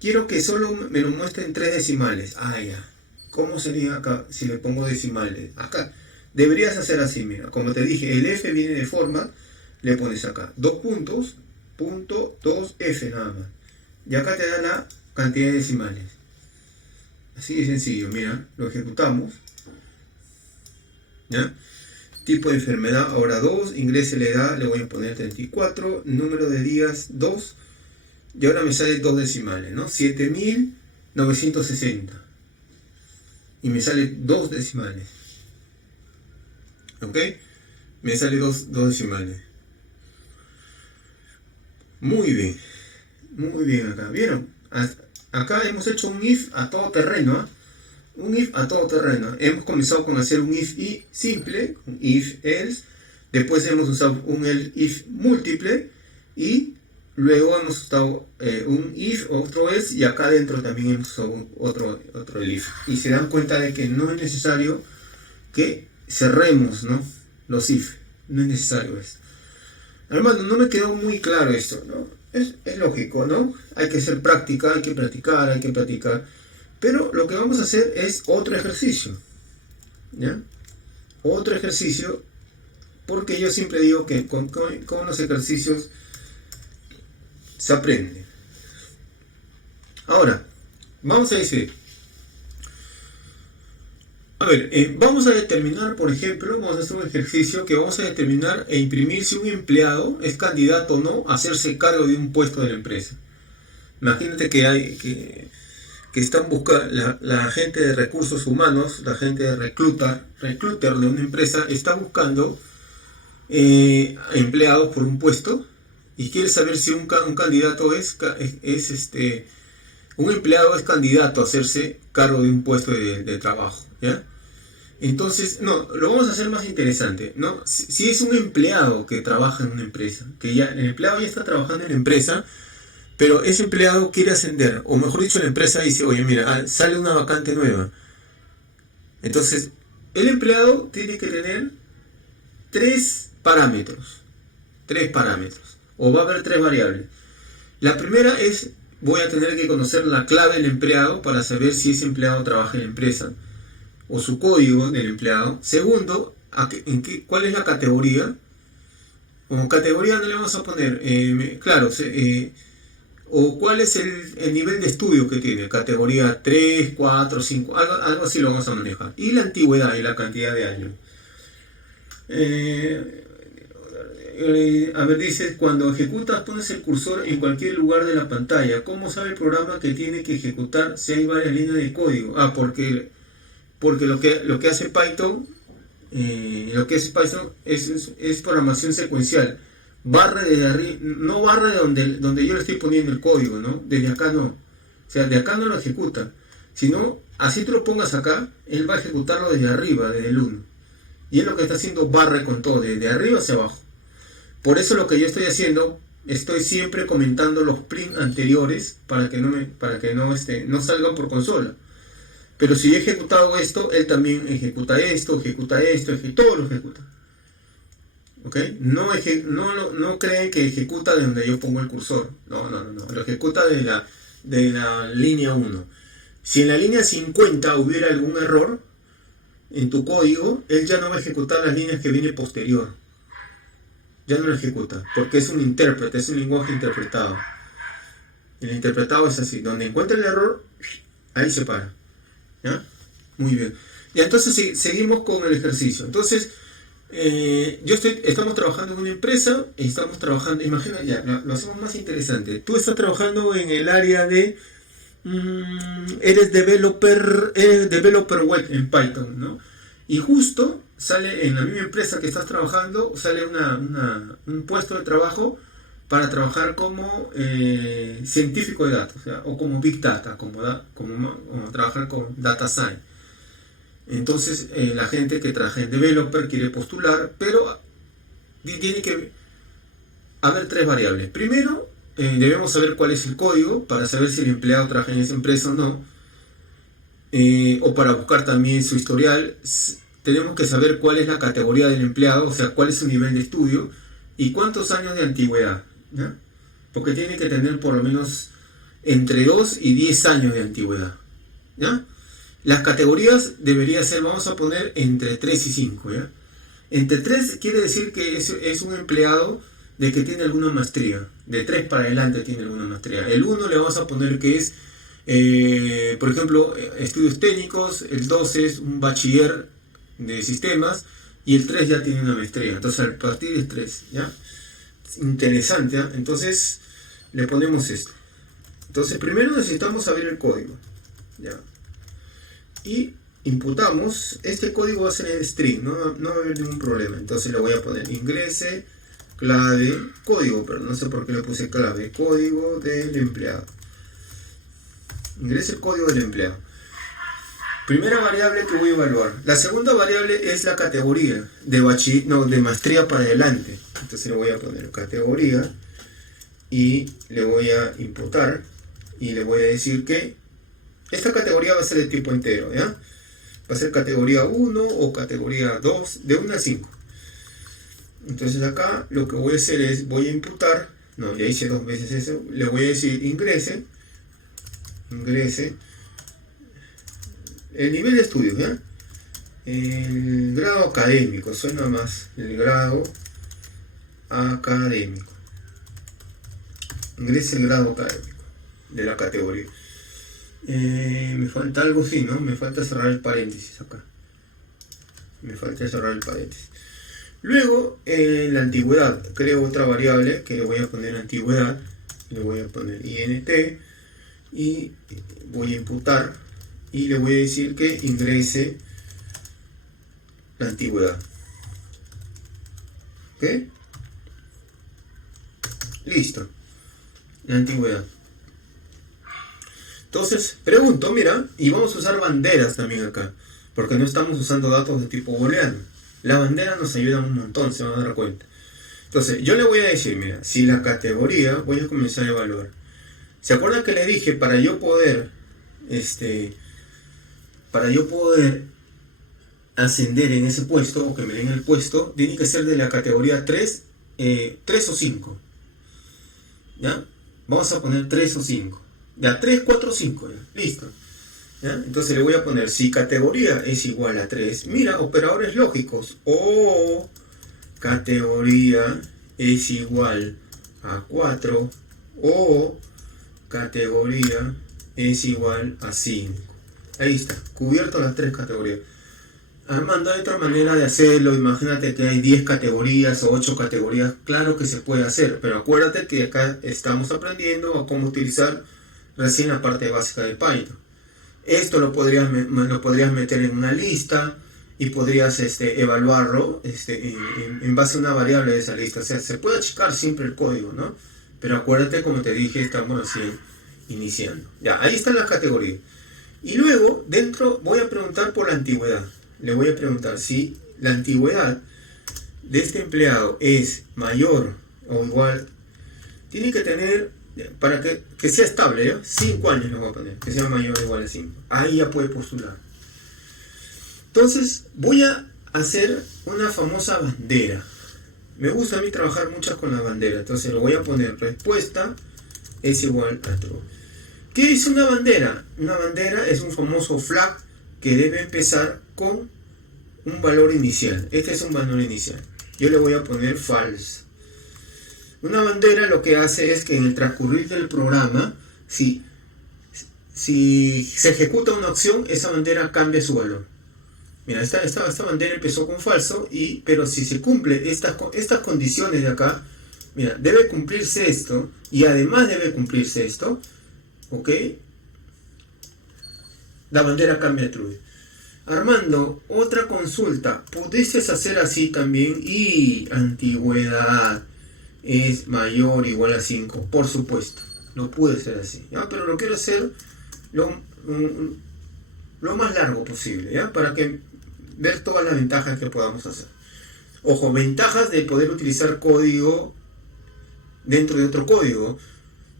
quiero que solo me lo muestren 3 decimales? Ah, ya. ¿Cómo sería acá si le pongo decimales? Acá. Deberías hacer así, mira. Como te dije, el F viene de forma, le pones acá 2 puntos, punto 2F nada más. Y acá te da la cantidad de decimales. Así de sencillo, mira. Lo ejecutamos. ¿Ya? Tipo de enfermedad, ahora 2. Ingrese la edad, le voy a poner 34. Número de días, 2. Y ahora me sale 2 decimales, ¿no? 7.960. Y me sale 2 decimales. ¿Ok? Me sale 2 decimales. Muy bien. Muy bien acá. ¿Vieron? Acá hemos hecho un if a todo terreno, ¿eh? Un if a todo terreno. Hemos comenzado con hacer un if y simple, un if else. Después hemos usado un if múltiple. Y luego hemos usado un if, otro else. Y acá adentro también hemos usado otro if. Y se dan cuenta de que no es necesario que cerremos, ¿no? Los if. No es necesario esto. Hermano, no me quedó muy claro esto, ¿no? Es lógico, ¿no? Hay que hacer práctica, hay que practicar. Pero lo que vamos a hacer es otro ejercicio, ¿ya? otro ejercicio, porque yo siempre digo que con los ejercicios se aprende. Ahora, vamos a decir, vamos a determinar, por ejemplo, vamos a hacer un ejercicio que vamos a determinar e imprimir si un empleado es candidato o no a hacerse cargo de un puesto de la empresa. Imagínate que están buscando, la gente de recursos humanos, la gente de recruiter de una empresa, está buscando empleados por un puesto y quiere saber si un candidato un empleado es candidato a hacerse cargo de un puesto de trabajo, ¿ya? Entonces, no, lo vamos a hacer más interesante, ¿no? Si es un empleado que trabaja en una empresa, que ya el empleado ya está trabajando en la empresa, pero ese empleado quiere ascender, o mejor dicho, la empresa dice, oye, mira, sale una vacante nueva. Entonces, el empleado tiene que tener tres parámetros, o va a haber tres variables. La primera es, voy a tener que conocer la clave del empleado para saber si ese empleado trabaja en la empresa, o su código del empleado. Segundo, ¿cuál es la categoría? Como categoría no le vamos a poner, o cuál es el nivel de estudio que tiene, categoría 3, 4, 5, algo así lo vamos a manejar. Y la antigüedad y la cantidad de años. Dice, cuando ejecutas pones el cursor en cualquier lugar de la pantalla. ¿Cómo sabe el programa que tiene que ejecutar si hay varias líneas de código? Porque lo que hace Python, es programación secuencial. Barre desde arriba, no barre donde yo le estoy poniendo el código, ¿no? Desde acá no. O sea, de acá no lo ejecuta. Sino, así tú lo pongas acá, él va a ejecutarlo desde arriba, desde el 1. Y es lo que está haciendo, barre con todo, desde arriba hacia abajo. Por eso lo que yo estoy haciendo, estoy siempre comentando los prints anteriores para que no salgan por consola. Pero si he ejecutado esto, él también ejecuta esto, todo lo ejecuta. ¿Ok? No creen que ejecuta de donde yo pongo el cursor. No. Lo ejecuta de la línea 1. Si en la línea 50 hubiera algún error en tu código, él ya no va a ejecutar las líneas que viene posterior. Ya no lo ejecuta, porque es un intérprete, es un lenguaje interpretado. El interpretado es así, donde encuentra el error, ahí se para. ¿Ya? Muy bien. Y entonces seguimos con el ejercicio. Entonces, estamos trabajando en una empresa, estamos trabajando, imagina, ya, lo hacemos más interesante. Tú estás trabajando en el área de, eres developer web en Python, ¿no? Y justo sale en la misma empresa que estás trabajando, sale un puesto de trabajo para trabajar como científico de datos, o como Big Data, como trabajar con Data Science. Entonces la gente que trabaja en Developer quiere postular, pero tiene que haber tres variables. Primero, debemos saber cuál es el código para saber si el empleado trabaja en esa empresa o no, o para buscar también su historial. Tenemos que saber cuál es la categoría del empleado, o sea, cuál es su nivel de estudio y cuántos años de antigüedad, ¿ya? Porque tiene que tener por lo menos entre 2 y 10 años de antigüedad, ¿ya? Las categorías debería ser, vamos a poner, entre 3 y 5, ¿ya? Entre 3 quiere decir que es un empleado de que tiene alguna maestría. De 3 para adelante tiene alguna maestría. El 1 le vamos a poner que es, por ejemplo, estudios técnicos. El 2 es un bachiller de sistemas. Y el 3 ya tiene una maestría. Entonces, a partir del 3, ¿ya? Interesante, ¿ya? Entonces, le ponemos esto. Entonces, primero necesitamos saber el código, ¿ya? Y imputamos, este código va a ser en string, no va a haber ningún problema. Entonces le voy a poner ingrese, clave, código, pero no sé por qué le puse clave, código del empleado. Ingrese el código del empleado. Primera variable que voy a evaluar. La segunda variable es la categoría de maestría para adelante. Entonces le voy a poner categoría y le voy a imputar y le voy a decir que esta categoría va a ser de tipo entero, ¿ya? Va a ser categoría 1 o categoría 2, de 1 a 5. Entonces acá lo que voy a hacer es, voy a imputar, no, ya hice 2 veces eso, le voy a decir ingrese, el nivel de estudios, ¿ya? El grado académico, suena más. El grado académico. Ingrese el grado académico de la categoría. Me falta algo así, ¿no? Me falta cerrar el paréntesis acá. Luego, la antigüedad. Creo otra variable que le voy a poner antigüedad. Le voy a poner int y voy a imputar y le voy a decir que ingrese la antigüedad. ¿Ok? Listo. La antigüedad. Entonces, pregunto, mira, y vamos a usar banderas también acá, porque no estamos usando datos de tipo booleano. Las banderas nos ayudan un montón, se van a dar cuenta. Entonces, yo le voy a decir, mira, si la categoría, voy a comenzar a evaluar. ¿Se acuerdan que le dije, para yo poder ascender en ese puesto, o que me den el puesto, tiene que ser de la categoría 3 o 5. ¿Ya? Vamos a poner 3 o 5. Ya, 3, 4, 5. Ya. Listo. ¿Ya? Entonces le voy a poner, si categoría es igual a 3, mira, operadores lógicos. O categoría es igual a 4. O categoría es igual a 5. Ahí está, cubierto las 3 categorías. Armando, hay otra manera de hacerlo. Imagínate que hay 10 categorías o 8 categorías. Claro que se puede hacer, pero acuérdate que acá estamos aprendiendo a cómo utilizar recién la parte básica de Python. Esto lo podrías meter en una lista y podrías evaluarlo en base a una variable de esa lista. O sea, se puede achicar siempre el código, ¿no? Pero acuérdate, como te dije, estamos así iniciando. Ya, ahí están las categorías. Y luego, dentro, voy a preguntar por la antigüedad. Le voy a preguntar si la antigüedad de este empleado es mayor o igual. Tiene que tener, para que sea estable, ¿ya? 5 años le voy a poner, que sea mayor o igual a 5. Ahí ya puede postular. Entonces, voy a hacer una famosa bandera. Me gusta a mí trabajar mucho con la bandera. Entonces, lo voy a poner respuesta es igual a true. ¿Qué es una bandera? Una bandera es un famoso flag que debe empezar con un valor inicial. Este es un valor inicial. Yo le voy a poner false. Una bandera lo que hace es que en el transcurrir del programa, si se ejecuta una opción, esa bandera cambia su valor. Mira, esta bandera empezó con falso, pero si se cumple estas condiciones de acá, mira, debe cumplirse esto, y además debe cumplirse esto, ¿ok? La bandera cambia a true. Armando, otra consulta. ¿Pudieses hacer así también? Y antigüedad es mayor o igual a 5. Por supuesto, no puede ser así, ¿ya? Pero lo quiero hacer lo más largo posible, ¿ya? Para que ver todas las ventajas que podamos hacer. Ojo, ventajas de poder utilizar código dentro de otro código.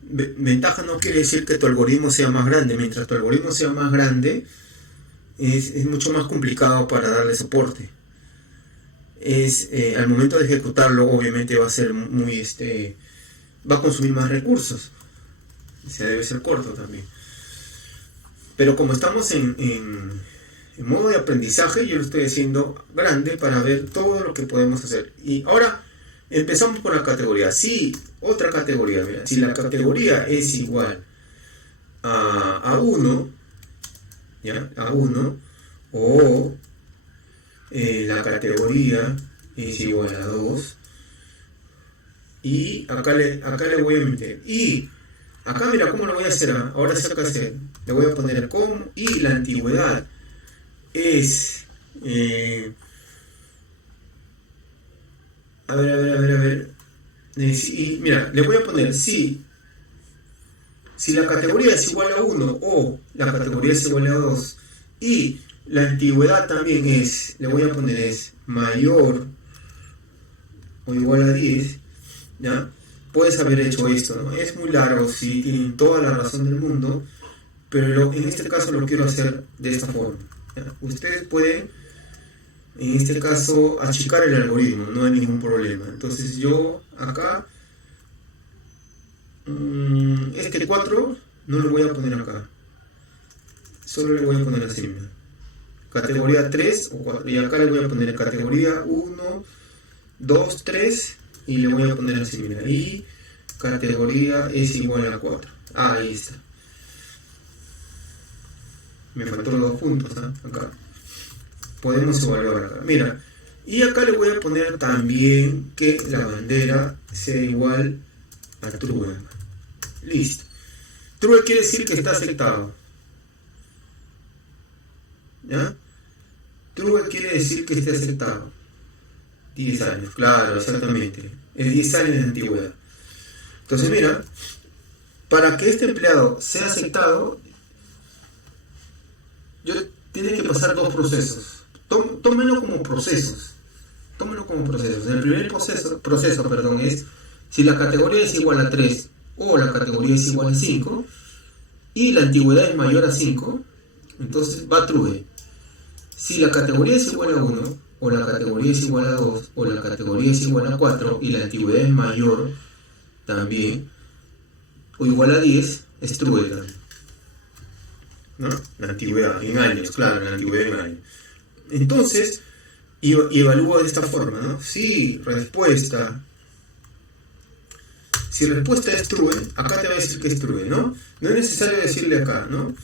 Ventaja no quiere decir que tu algoritmo sea más grande. Mientras tu algoritmo sea más grande, es mucho más complicado para darle soporte. Al momento de ejecutarlo, obviamente va a ser va a consumir más recursos. O sea, debe ser corto también. Pero como estamos en modo de aprendizaje, yo lo estoy haciendo grande para ver todo lo que podemos hacer. Y ahora empezamos por la categoría. Si otra categoría, mira, si la categoría es igual a 1, ¿ya? A 1, o la categoría es igual a 2, y acá le voy a meter, y acá mira cómo lo voy a hacer. Ahora saca hacer, le voy a poner como, y la antigüedad es a ver. Y mira, le voy a poner si la categoría es igual a 1 o la categoría es igual a 2 y la antigüedad también le voy a poner es mayor o igual a 10, ¿ya? Puedes haber hecho esto, ¿no? Es muy largo, sí, tienen toda la razón del mundo, pero en este caso lo quiero hacer de esta forma, ¿ya? Ustedes pueden, en este caso, achicar el algoritmo, no hay ningún problema. Entonces yo acá, este 4 no lo voy a poner acá, solo le voy a poner así, mira. categoría 3 o 4, y acá le voy a poner categoría 1, 2, 3, y le voy a poner así, mira, y categoría es igual a 4. Ahí está. Me faltó los 2 puntos, ¿eh? Acá. Podemos evaluar acá. Mira, y acá le voy a poner también que la bandera sea igual a true. Listo. True quiere decir que está aceptado. ¿Ya? True quiere decir que esté aceptado. 10 años, claro, exactamente. Es 10 años de antigüedad. Entonces, mira, para que este empleado sea aceptado, tiene que pasar 2 procesos. Tómenlo como procesos. Tómenlo como procesos. El primer proceso, es si la categoría es igual a 3 o la categoría es igual a 5 y la antigüedad es mayor a 5, entonces va true. Si la categoría es igual a 1 o la categoría es igual a 2 o la categoría es igual a 4 y la antigüedad es mayor también o igual a 10, es true también. ¿No? La antigüedad en años, claro, la antigüedad en años. Entonces, y evalúo de esta forma, ¿no? Si respuesta es true, acá te va a decir que es true, ¿no? No es necesario decirle acá, ¿no?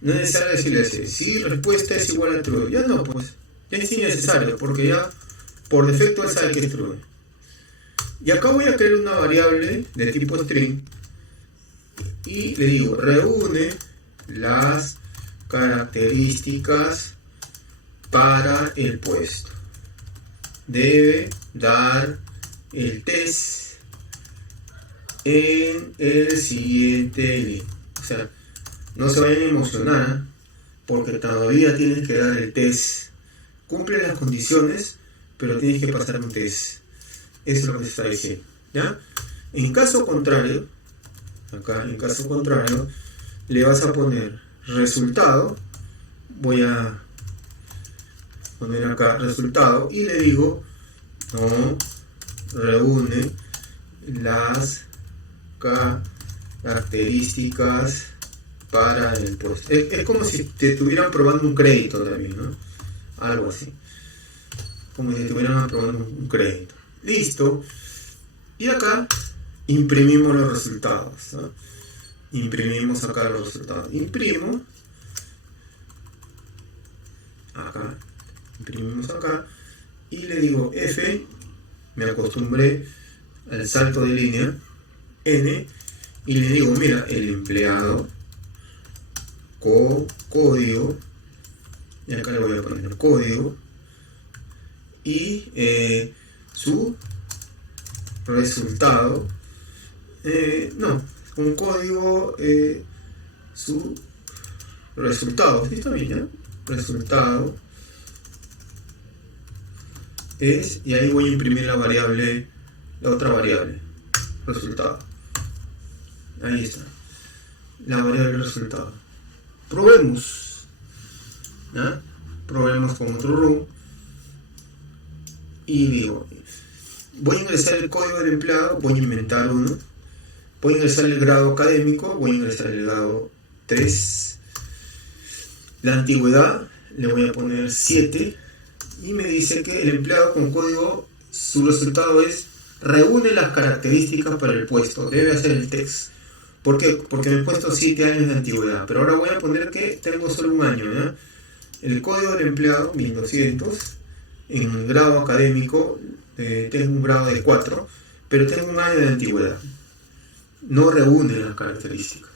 No es necesario decirle así. Si respuesta es igual a true, ya no, pues. Ya es innecesario, porque ya por defecto él sabe que es true. Y acá voy a crear una variable de tipo string y le digo, reúne las características para el puesto. Debe dar el test en el siguiente link. O sea, no se vayan a emocionar porque todavía tienes que dar el test. Cumple las condiciones, pero tienes que pasar un test. Eso es lo que se está diciendo, ¿ya? En caso contrario, acá en caso contrario, le vas a poner resultado. Voy a poner acá resultado y le digo no reúne las características para el puesto. Es como si te estuvieran probando un crédito también, ¿no? Algo así. Como si te estuvieran probando un crédito. Listo. Y acá imprimimos los resultados, ¿no? Imprimimos acá los resultados. Imprimo. Acá. Imprimimos acá. Y le digo F. Me acostumbré al salto de línea. N. Y le digo, mira, el empleado. Código. Y acá le voy a poner el código. Y su resultado. No, un código. Su resultado. ¿Sí está bien, ya? Resultado es. Y ahí voy a imprimir la variable. La otra variable. Resultado. Ahí está. La variable resultado. Probemos. ¿Ya? Probemos con otro room. Y digo, voy a ingresar el código del empleado, voy a inventar uno. Voy a ingresar el grado académico, voy a ingresar el grado 3. La antigüedad le voy a poner 7. Y me dice que el empleado con código, su resultado es reúne las características para el puesto, debe hacer el test. ¿Por qué? Porque me he puesto 7 años de antigüedad, pero ahora voy a poner que tengo solo un año, ¿ya? El código del empleado, 1200, en el grado académico tengo un grado de 4, pero tengo un año de antigüedad. No reúne las características.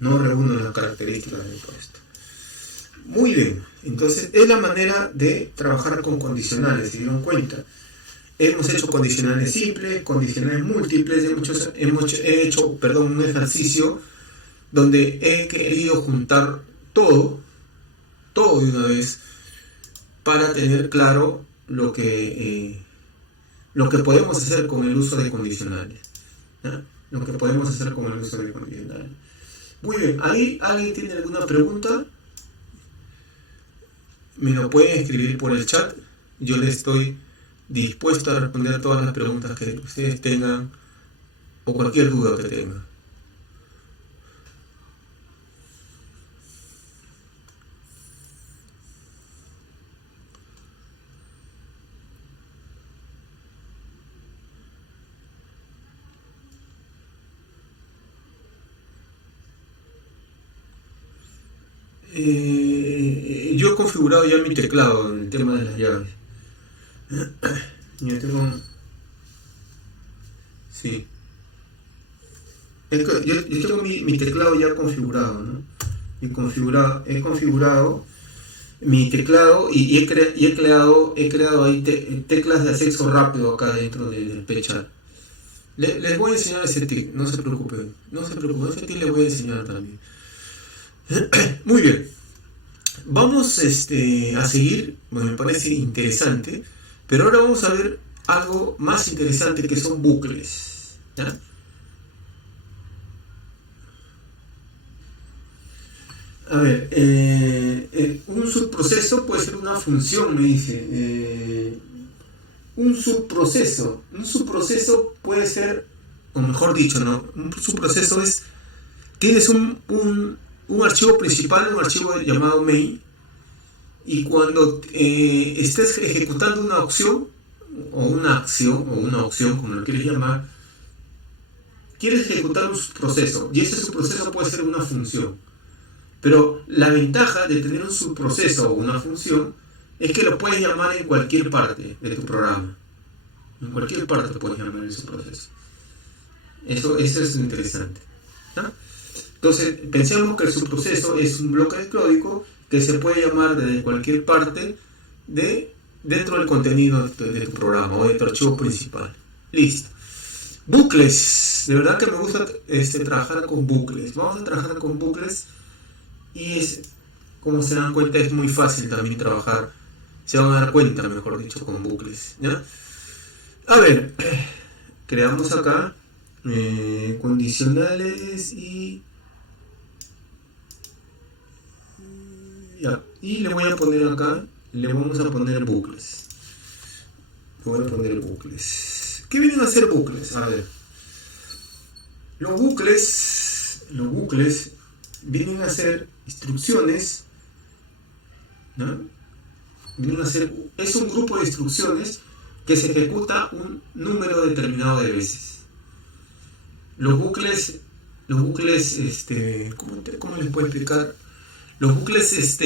No reúne las características del puesto. Muy bien, entonces es la manera de trabajar con condicionales, si dieron cuenta. Hemos hecho condicionales simples, condicionales múltiples, he hecho un ejercicio donde he querido juntar todo de una vez para tener claro lo que podemos hacer con el uso de condicionales. ¿Ya? Lo que podemos hacer con el uso de condicionales. Muy bien, ¿ahí alguien tiene alguna pregunta? Me lo pueden escribir por el chat. Yo les estoy dispuesto a responder todas las preguntas que ustedes tengan o cualquier duda que tengan. Yo he configurado ya mi teclado en el tema de las llaves. Yo tengo... Sí. Yo tengo mi teclado ya configurado, ¿no? He configurado mi teclado y he creado ahí teclas de acceso rápido acá dentro del Pechar. Les voy a enseñar ese tip, no se preocupen, ese tip les voy a enseñar también. Muy bien, vamos a seguir, bueno, me parece interesante, pero ahora vamos a ver algo más interesante que son bucles, ¿ya? A ver, un subproceso puede ser una función, me dice. Un subproceso puede ser, o mejor dicho, ¿no? Un subproceso es, tienes un archivo principal, un archivo llamado main, y cuando estés ejecutando una opción, o una opción, como lo quieres llamar, quieres ejecutar un subproceso, y ese subproceso puede ser una función. Pero la ventaja de tener un subproceso o una función es que lo puedes llamar en cualquier parte de tu programa. En cualquier parte puedes llamar el subproceso. Eso es interesante, ¿no? Entonces, pensemos que el subproceso es un bloque de código que se puede llamar desde cualquier parte dentro del contenido de tu programa o de tu archivo principal. Listo. Bucles. De verdad que me gusta trabajar con bucles. Vamos a trabajar con bucles. Y como se dan cuenta, es muy fácil también trabajar. Se van a dar cuenta, mejor dicho, con bucles, ¿ya? A ver, creamos acá condicionales y le voy a poner acá, le vamos a poner bucles. ¿Qué vienen a ser bucles? A ver, los bucles vienen a ser instrucciones, ¿no? Es un grupo de instrucciones que se ejecuta un número determinado de veces. Los bucles, ¿cómo les puedo explicar? Los bucles,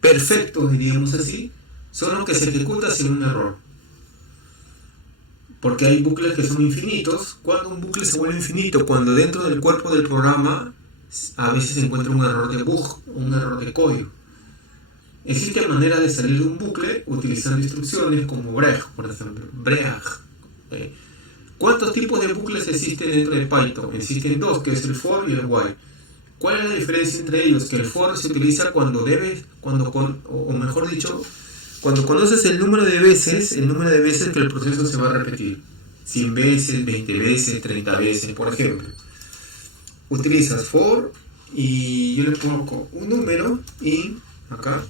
perfectos, diríamos así, son los que se ejecutan sin un error. Porque hay bucles que son infinitos. Cuando un bucle se vuelve infinito, cuando dentro del cuerpo del programa a veces se encuentra un error de bug, un error de código. Existe manera de salir de un bucle utilizando instrucciones como break, por ejemplo. ¿Cuántos tipos de bucles existen dentro de Python? Existen dos, que es el for y el while. ¿Cuál es la diferencia entre ellos? Que el for se utiliza cuando cuando conoces el número de veces que el proceso se va a repetir. 100 veces, 20 veces, 30 veces, por ejemplo. Utilizas for y yo le pongo un número acá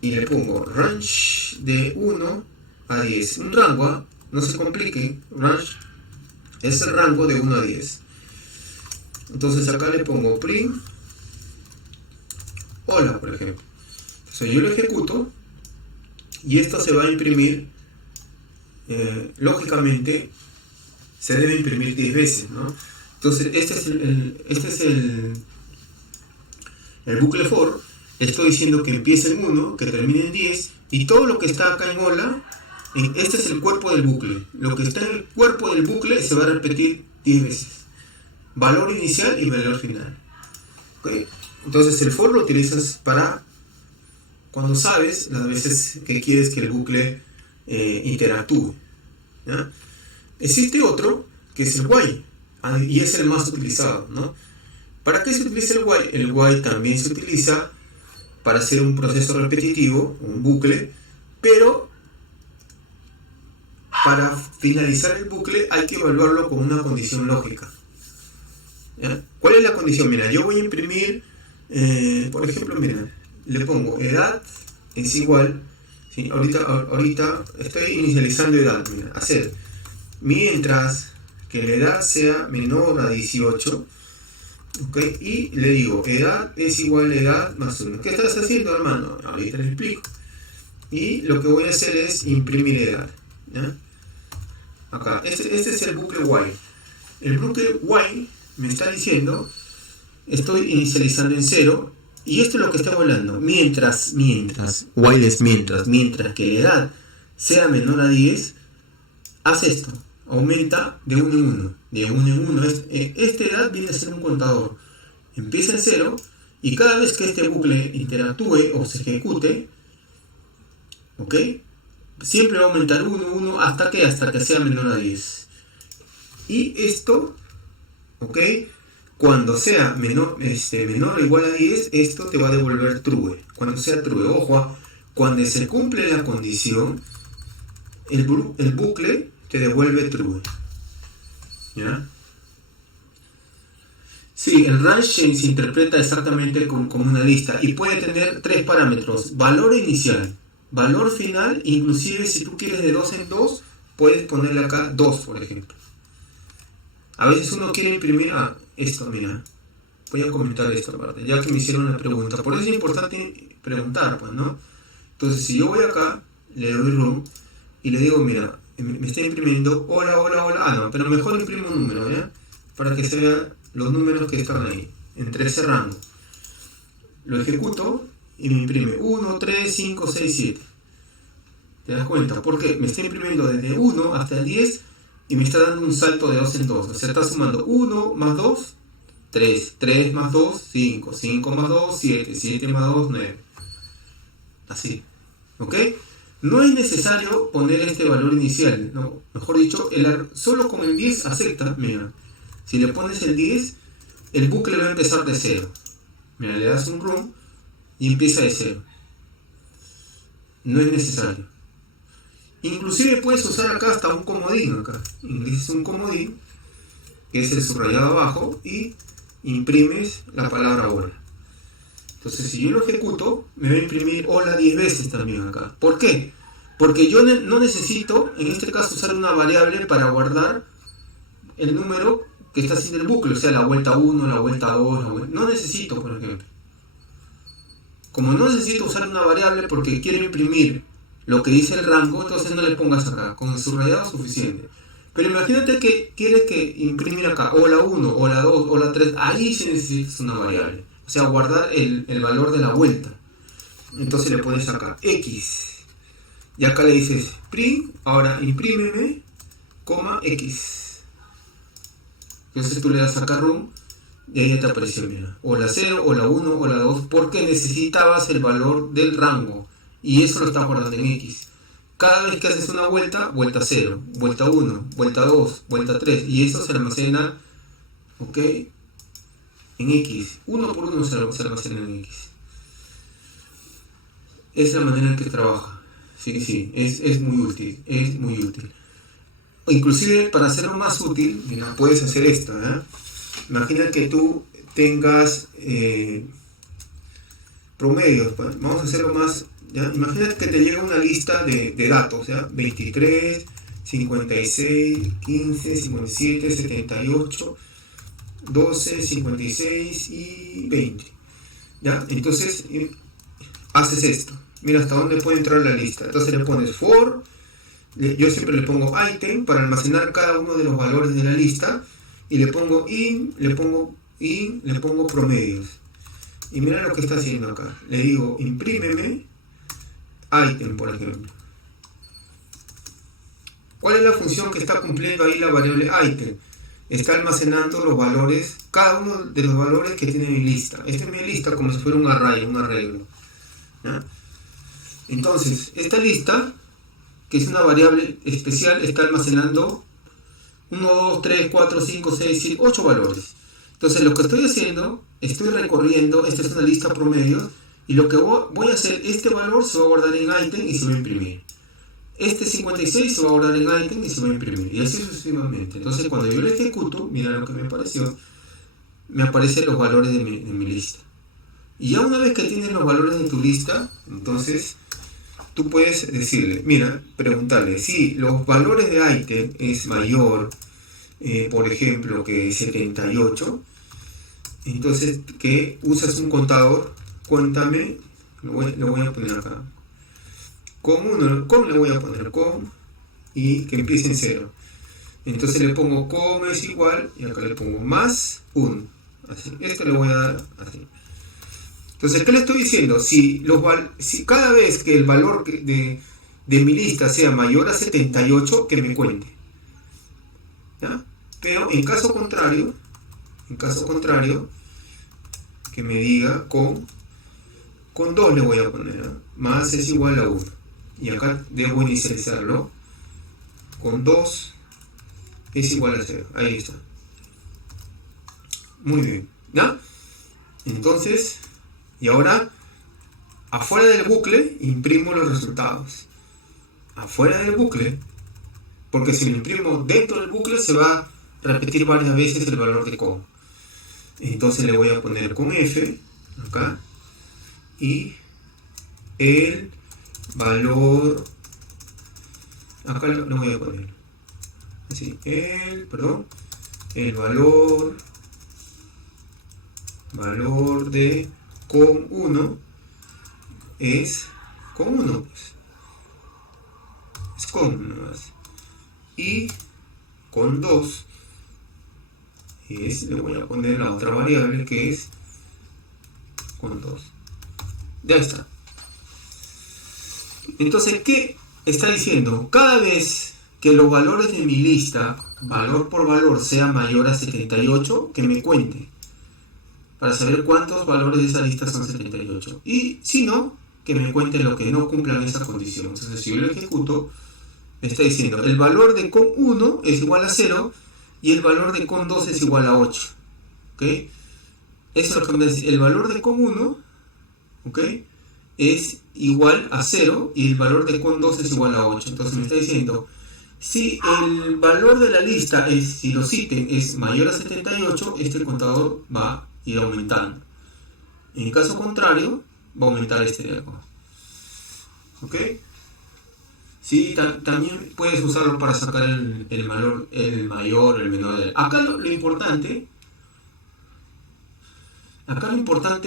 y le pongo range de 1 a 10. Un rango, no se compliquen, range es el rango de 1 a 10. Entonces acá le pongo print hola, por ejemplo. Entonces yo lo ejecuto y esto se va a imprimir, lógicamente se debe imprimir 10 veces, ¿no? Entonces este es el bucle for. Estoy diciendo que empieza en 1, que termine en 10, y todo lo que está acá en hola, este es el cuerpo del bucle. Lo que está en el cuerpo del bucle se va a repetir 10 veces. Valor inicial y valor final. ¿Okay? Entonces el for lo utilizas para cuando sabes las veces que quieres que el bucle interactúe, ¿ya? Existe otro que es el while, y es el más utilizado, ¿no? ¿Para qué se utiliza el while? El while también se utiliza para hacer un proceso repetitivo, un bucle, pero para finalizar el bucle hay que evaluarlo con una condición lógica, ¿ya? ¿Cuál es la condición? Mira, yo voy a imprimir, por ejemplo, mira, le pongo edad es igual, ¿sí? Ahorita estoy inicializando edad, mira, hacer mientras que la edad sea menor a 18, ¿okay? Y le digo, edad es igual a edad más 1. ¿Qué estás haciendo, hermano? Ahorita le explico. Y lo que voy a hacer es imprimir edad, ¿ya? Acá, este es el bucle while. El bucle while me está diciendo estoy inicializando en 0 y esto es lo que está volando. Mientras, while es mientras que la edad sea menor a 10, hace esto, aumenta de 1 en 1, de 1 en 1. Esta edad viene a ser un contador. Empieza en 0 y cada vez que este bucle interactúe o se ejecute, ¿ok? Siempre va a aumentar 1, 1 hasta que sea menor a 10. Y esto, ¿ok? Cuando sea menor o igual a 10, esto te va a devolver true. Cuando sea true, ojo, cuando se cumple la condición, el bucle te devuelve true. ¿Ya? Sí, el range chain se interpreta exactamente como una lista y puede tener 3 parámetros: valor inicial, valor final, inclusive si tú quieres de 2 en 2, puedes ponerle acá 2, por ejemplo. A veces uno quiere imprimir esto, mira, voy a comentar esta parte, ya que me hicieron una pregunta. Por eso es importante preguntar, pues, ¿no? Entonces, si yo voy acá, le doy room y le digo, mira, me está imprimiendo, hola, no, pero mejor imprimo un número, ¿ya? Para que se vean los números que están ahí, entre ese rango. Lo ejecuto y me imprime 1, 3, 5, 6, 7. ¿Te das cuenta? Porque me está imprimiendo desde 1 hasta el 10 y me está dando un salto de 2 en 2. O sea, está sumando 1 más 2, 3, 3 más 2, 5, 5 más 2, 7, 7 más 2, 9. Así, ¿ok? No es necesario poner este valor inicial, no, mejor dicho, solo con el 10 acepta. Mira, si le pones el 10, el bucle va a empezar de 0. Mira, le das un run y empieza de 0. No es necesario. Inclusive puedes usar acá hasta un comodín. Acá ingresas un comodín, que es el subrayado abajo, y imprimes la palabra hola. Entonces, si yo lo ejecuto, me va a imprimir hola 10 veces también acá. ¿Por qué? Porque yo no necesito, en este caso, usar una variable para guardar el número que está haciendo el bucle, o sea, la vuelta 1, la vuelta 2, no necesito, por ejemplo. Como no necesito usar una variable porque quiero imprimir lo que dice el rango, entonces no le pongas acá, con el subrayado suficiente. Pero imagínate que quieres que imprimir acá, hola 1, hola 2, hola 3, ahí sí necesitas una variable. O sea, guardar el valor de la vuelta. Entonces le pones acá X. Y acá le dices print, ahora imprímeme, X. Entonces tú le das acá room y ahí ya te apareció, mira, o la 0, o la 1, o la 2, porque necesitabas el valor del rango y eso lo estás guardando en X. Cada vez que haces una vuelta, vuelta 0, vuelta 1, vuelta 2, vuelta 3, y eso se almacena, ¿ok? En X, uno por uno se almacena en X. Es la manera en que trabaja. Sí, es muy útil, Inclusive, para hacerlo más útil, mira, puedes hacer esto, ¿eh? Imagina que tú tengas promedios, pues. Vamos a hacerlo más, ¿ya? Imagina que te llega una lista de datos, ¿ya? 23, 56, 15, 57, 78, 12, 56 y 20, ¿ya? Entonces, haces esto. Mira hasta dónde puede entrar la lista. Entonces le pones for. Yo siempre le pongo item para almacenar cada uno de los valores de la lista. Y le pongo le pongo promedios. Y mira lo que está haciendo acá. Le digo, imprímeme item, por ejemplo. ¿Cuál es la función que está cumpliendo ahí la variable item? Está almacenando los valores, cada uno de los valores que tiene mi lista. Esta es mi lista como si fuera un array, un arreglo. ¿Ya? Entonces, esta lista, que es una variable especial, está almacenando 1, 2, 3, 4, 5, 6, 7, 8 valores. Entonces, lo que estoy haciendo, estoy recorriendo, esta es una lista promedio, y lo que voy a hacer, este valor se va a guardar en item y se va a imprimir. Este 56 se va a guardar en item y se va a imprimir. Y así sucesivamente. Entonces, cuando yo lo ejecuto, mira lo que me apareció, me aparecen los valores de mi lista. Y ya una vez que tienes los valores de tu lista, entonces tú puedes decirle, mira, preguntarle si los valores de item es mayor, por ejemplo, que 78, entonces que usas un contador, cuéntame, lo voy a poner acá, com le voy a poner com y que empiece en 0. Entonces le pongo com es igual y acá le pongo más 1. así. Este le voy a dar así. Entonces, ¿qué le estoy diciendo? Si cada vez que el valor de mi lista sea mayor a 78, que me cuente. ¿Ya? Pero en caso contrario, que me diga con 2 le voy a poner, ¿eh? Más es igual a 1. Y acá debo inicializarlo. Con 2 es igual a 0. Ahí está. Muy bien. ¿Ya? Entonces, y ahora, afuera del bucle, imprimo los resultados. Afuera del bucle, porque si lo imprimo dentro del bucle, se va a repetir varias veces el valor de coma. Entonces le voy a poner con F, acá, y el valor, acá lo voy a poner, así, el valor de con 1 es con 1, pues. Es con 1 más. Y con 2 le voy a poner la otra variable que es con 2. Ya está. Entonces, ¿qué está diciendo? Cada vez que los valores de mi lista, valor por valor, sea mayor a 78, que me cuente. Para saber cuántos valores de esa lista son 78. Y si no, que me cuente lo que no cumplan esa condición. Entonces, si yo lo ejecuto, me está diciendo, el valor de con 1 es igual a 0 y el valor de con 2 es igual a 8. ¿Ok? Eso es lo que me dice. El valor de con 1, ¿ok?, es igual a 0 y el valor de con 2 es igual a 8. Entonces me está diciendo, si el valor de la lista, si los ítems es mayor a 78, este contador va a ir aumentando. En caso contrario, va a aumentar este de acá. ¿Ok? Sí, también puedes usarlo para sacar el valor, el mayor, el menor. Acá lo importante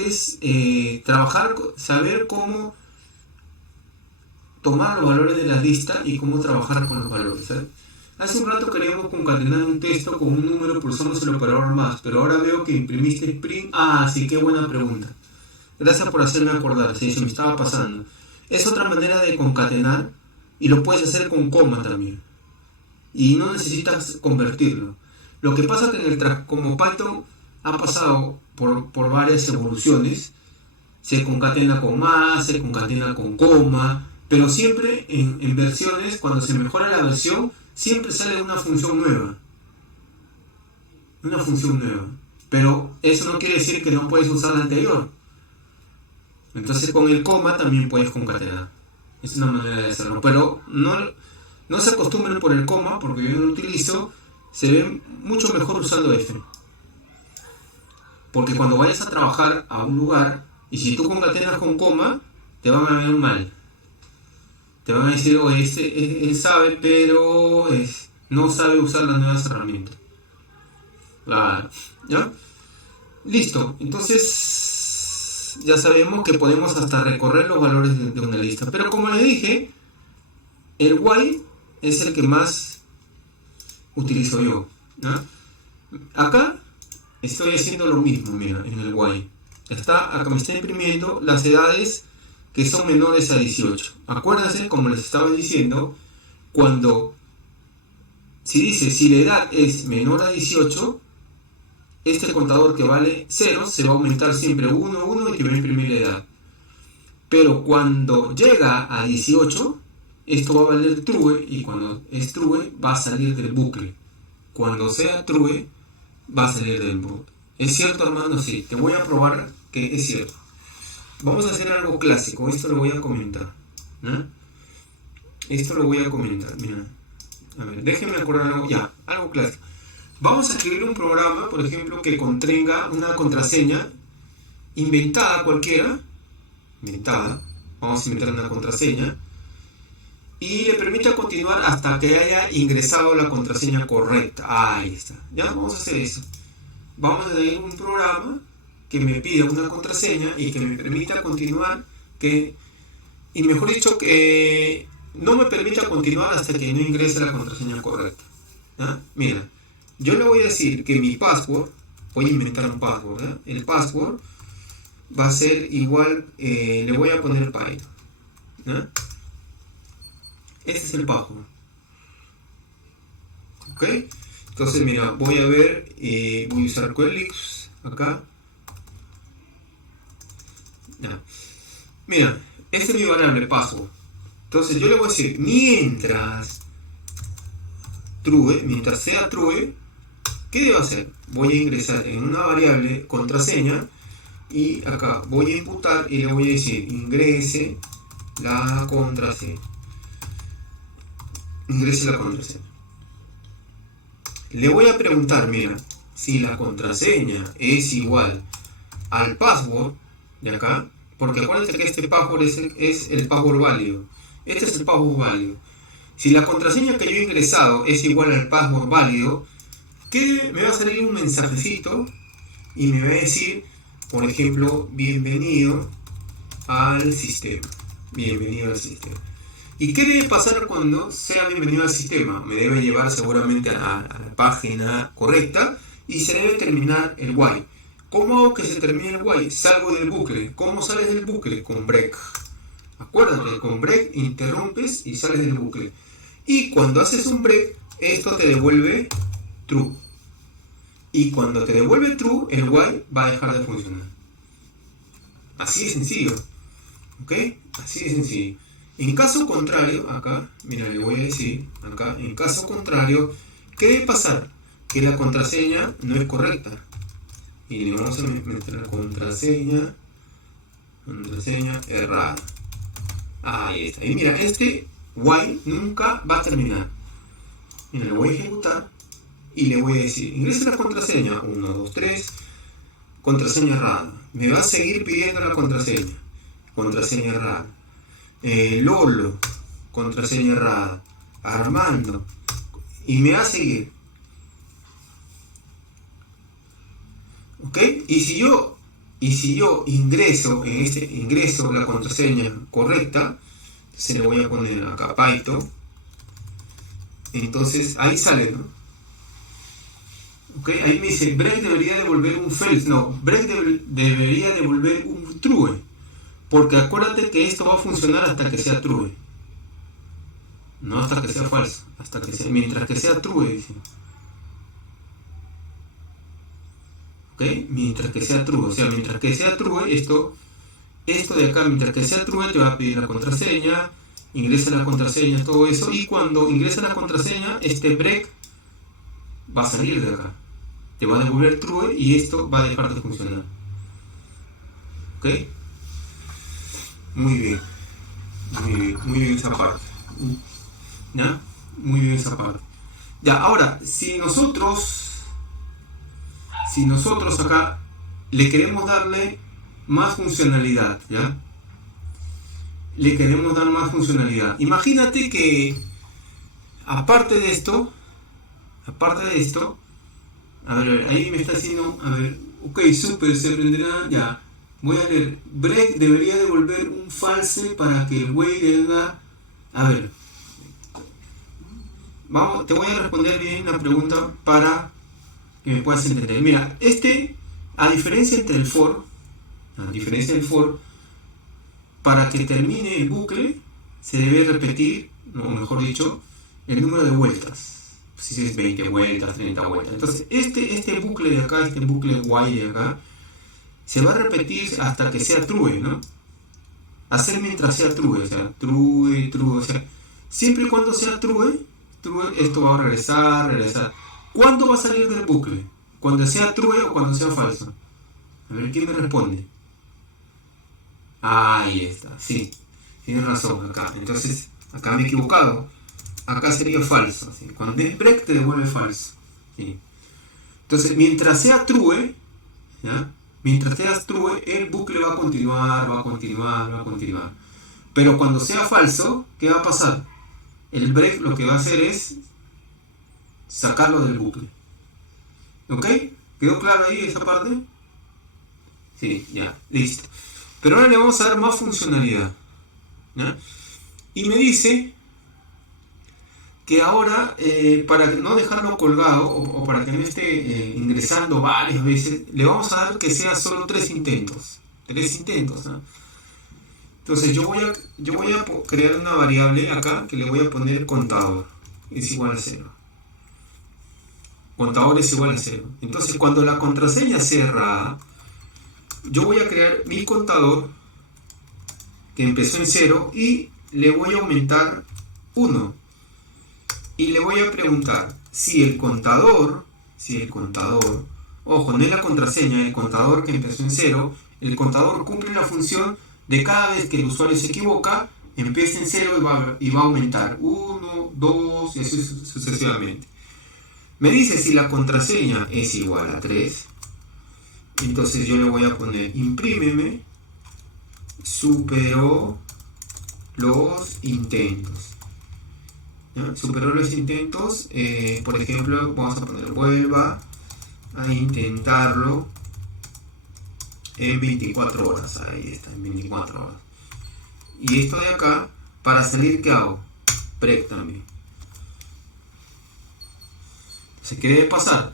es trabajar, saber cómo tomar los valores de la lista y cómo trabajar con los valores, ¿sabes? Hace un rato queríamos concatenar un texto con un número pulsándose el operador más, pero ahora veo que imprimiste print. Ah, sí, qué buena pregunta. Gracias por hacerme acordar, sí, se me estaba pasando. Es otra manera de concatenar y lo puedes hacer con coma también. Y no necesitas convertirlo. Lo que pasa es que como Python ha pasado por varias evoluciones, se concatena con más, se concatena con coma, pero siempre en versiones, cuando se mejora la versión, siempre sale una función nueva. Pero eso no quiere decir que no puedes usar la anterior. Entonces con el coma también puedes concatenar. Es una manera de hacerlo. Pero no se acostumbren por el coma, porque yo no lo utilizo. Se ve mucho mejor usando F. Porque cuando vayas a trabajar a un lugar, y si tú concatenas con coma, te van a ver mal. Te van a decir, oye, él sabe, pero no sabe usar las nuevas herramientas. Claro. ¿Ya? Listo. Entonces, ya sabemos que podemos hasta recorrer los valores de una lista. Pero como les dije, el while es el que más utilizo yo. ¿Ya? Acá estoy haciendo lo mismo, mira, en el while. Acá me está imprimiendo las edades que son menores a 18. Acuérdense, como les estaba diciendo, si la edad es menor a 18, este contador que vale 0 se va a aumentar siempre 1, 1 y te va a imprimir la edad. Pero cuando llega a 18, esto va a valer true, y cuando es true va a salir del bucle. Cuando sea true, va a salir del bucle. ¿Es cierto, hermano? Sí, te voy a probar que es cierto. Vamos a hacer algo clásico, esto lo voy a comentar. ¿No? Esto lo voy a comentar, mira. A ver, déjenme acordar algo clásico. Vamos a escribir un programa, por ejemplo, que contenga una contraseña inventada cualquiera. Vamos a inventar una contraseña. Y le permita continuar hasta que haya ingresado la contraseña correcta. Ahí está. Ya vamos a hacer eso. Vamos a tener un programa que me pida una contraseña y que me permita continuar, y mejor dicho, que no me permita continuar hasta que no ingrese la contraseña correcta. ¿Ya? Mira, yo le voy a decir que mi password voy a inventar un password, ¿eh? El password va a ser igual, le voy a poner Python, ¿no? Este es el password, ¿ok? Entonces mira, voy a ver, voy a usar Quelix acá. Ya. Mira, este es mi variable password. Entonces yo le voy a decir, mientras sea true, ¿qué debo hacer? Voy a ingresar en una variable contraseña y acá voy a imputar y le voy a decir ingrese la contraseña. Ingrese la contraseña. Le voy a preguntar, mira, si la contraseña es igual al password de acá, porque acuérdense que este password es el password válido. Este es el password válido. Si la contraseña que yo he ingresado es igual al password válido, ¿qué? Me va a salir un mensajecito y me va a decir, por ejemplo, bienvenido al sistema. Bienvenido al sistema. ¿Y qué debe pasar cuando sea bienvenido al sistema? Me debe llevar seguramente a la página correcta y se debe terminar el while. ¿Cómo hago que se termine el while? Salgo del bucle. ¿Cómo sales del bucle? Con break. Acuérdate, con break interrumpes y sales del bucle. Y cuando haces un break, esto te devuelve true. Y cuando te devuelve true, el while va a dejar de funcionar. Así de sencillo. ¿Ok? Así de sencillo. En caso contrario, acá, mira, le voy a decir, acá, en caso contrario, ¿qué debe pasar? Que la contraseña no es correcta. Y le vamos a meter la contraseña errada. Ahí está. Y mira, este while nunca va a terminar. Mira, lo voy a ejecutar y le voy a decir, ingresa la contraseña, 1, 2, 3, contraseña errada. Me va a seguir pidiendo la contraseña errada. Lolo, contraseña errada. Armando, y me va a seguir. ¿Ok? Y si yo ingreso la contraseña correcta, se le voy a poner acá Python. Entonces ahí sale, ¿no? ¿Ok? Ahí me dice break debería devolver un false. No, break debería devolver un true. Porque acuérdate que esto va a funcionar hasta que sea true. No hasta que sea falso. Mientras que sea true, dice. ¿Ok? Mientras que sea true. O sea, mientras que sea true, esto de acá, mientras que sea true, te va a pedir la contraseña. Ingresa la contraseña, todo eso. Y cuando ingresa la contraseña, este break va a salir de acá. Te va a devolver true y esto va a dejar de funcionar. ¿Ok? Muy bien esa parte. ¿Ya? Muy bien esa parte. Ya, ahora, si nosotros acá le queremos darle más funcionalidad, ¿ya? Le queremos dar más funcionalidad. Imagínate que, aparte de esto, a ver, ahí me está haciendo, a ver, ok, super, se prenderá, ya. Voy a leer, break debería devolver un false para que el güey haga, a ver, vamos, te voy a responder bien la pregunta para que me puedas entender. Mira, a diferencia del for, para que termine el bucle, se debe repetir, o mejor dicho, el número de vueltas. Si es 20 vueltas, 30 vueltas. Entonces, este bucle de acá, este bucle while de acá, se va a repetir hasta que sea true, ¿no? Hacer mientras sea true, o sea, true, o sea, siempre y cuando sea true, esto va a regresar. ¿Cuándo va a salir del bucle? ¿Cuando sea true o cuando sea falso? A ver, ¿quién me responde? Ahí está, sí, tienes razón acá. Entonces, acá me he equivocado. Acá sería falso. ¿Sí? Cuando es break te devuelve falso. ¿Sí? Entonces, mientras sea true, ¿ya? Mientras sea true, el bucle va a continuar. Pero cuando sea falso, ¿qué va a pasar? El break lo que va a hacer es sacarlo del bucle. ¿Ok? ¿Quedó claro ahí esa parte? Sí, ya, listo. Pero ahora le vamos a dar más funcionalidad, ¿ya? Y me dice que ahora, para no dejarlo colgado o para que no esté ingresando varias veces, le vamos a dar que sea solo 3 intentos. 3 intentos, ¿no? Entonces yo voy a crear una variable acá que le voy a poner contador. Es igual a 0. Contador es igual a 0. Entonces cuando la contraseña sea errada, yo voy a crear mi contador que empezó en 0 y le voy a aumentar 1. Y le voy a preguntar si el contador, ojo, no es la contraseña, el contador que empezó en 0, el contador cumple la función de cada vez que el usuario se equivoca, empieza en 0 y va a aumentar 1, 2 y así sucesivamente. Me dice si la contraseña es igual a 3, entonces yo le voy a poner imprímeme, superó los intentos. ¿Ya? Superó los intentos, por ejemplo, vamos a poner vuelva a intentarlo en 24 horas. Ahí está, en 24 horas. Y esto de acá, para salir, ¿qué hago? Break también. Entonces, ¿qué debe pasar?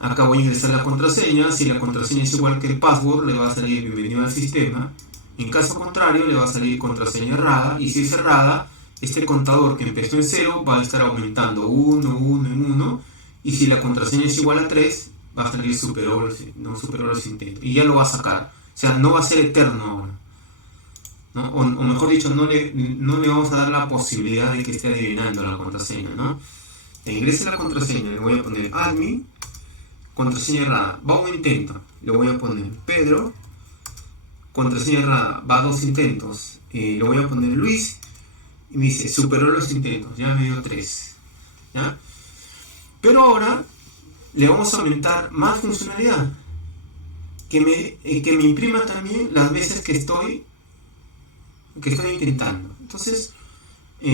Acá voy a ingresar la contraseña. Si la contraseña es igual que el password, le va a salir bienvenido al sistema. En caso contrario, le va a salir contraseña errada. Y si es errada, este contador que empezó en 0 va a estar aumentando 1, 1 en 1. Y si la contraseña es igual a 3, va a salir superó los intentos. Y ya lo va a sacar. O sea, no va a ser eterno ahora, ¿no? O mejor dicho, no le vamos a dar la posibilidad de que esté adivinando la contraseña, ¿no? Ingrese la contraseña, le voy a poner admin, contraseña errada, va un intento, le voy a poner Pedro, contraseña errada, va 2 intentos, le voy a poner Luis, y me dice, superó los intentos, ya me dio 3, ¿ya? Pero ahora le vamos a aumentar más funcionalidad, que me imprima también las veces que estoy intentando. Entonces,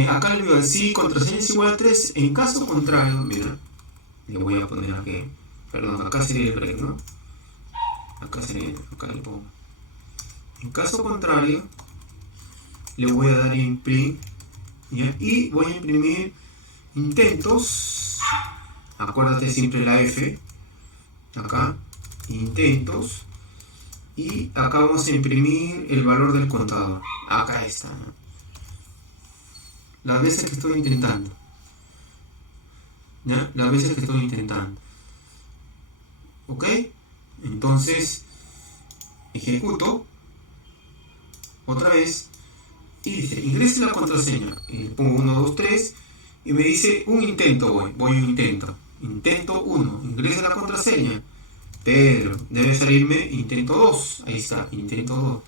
acá le digo, si contraseña es igual a 3, en caso contrario, mira, le voy a poner aquí, perdón, acá sería el break, ¿no? Acá le pongo. En caso contrario, le voy a dar imprint, ¿ya? Y voy a imprimir intentos, acuérdate siempre la F, acá, intentos, y acá vamos a imprimir el valor del contador, acá está, ¿no? Las veces que estoy intentando, ¿ya? Las veces que estoy intentando, ¿ok? Entonces, ejecuto otra vez y dice, ingrese la contraseña, pongo 1, 2, 3 y me dice un intento, voy a un intento 1, ingrese la contraseña, pero debe salirme intento 2, ahí está, intento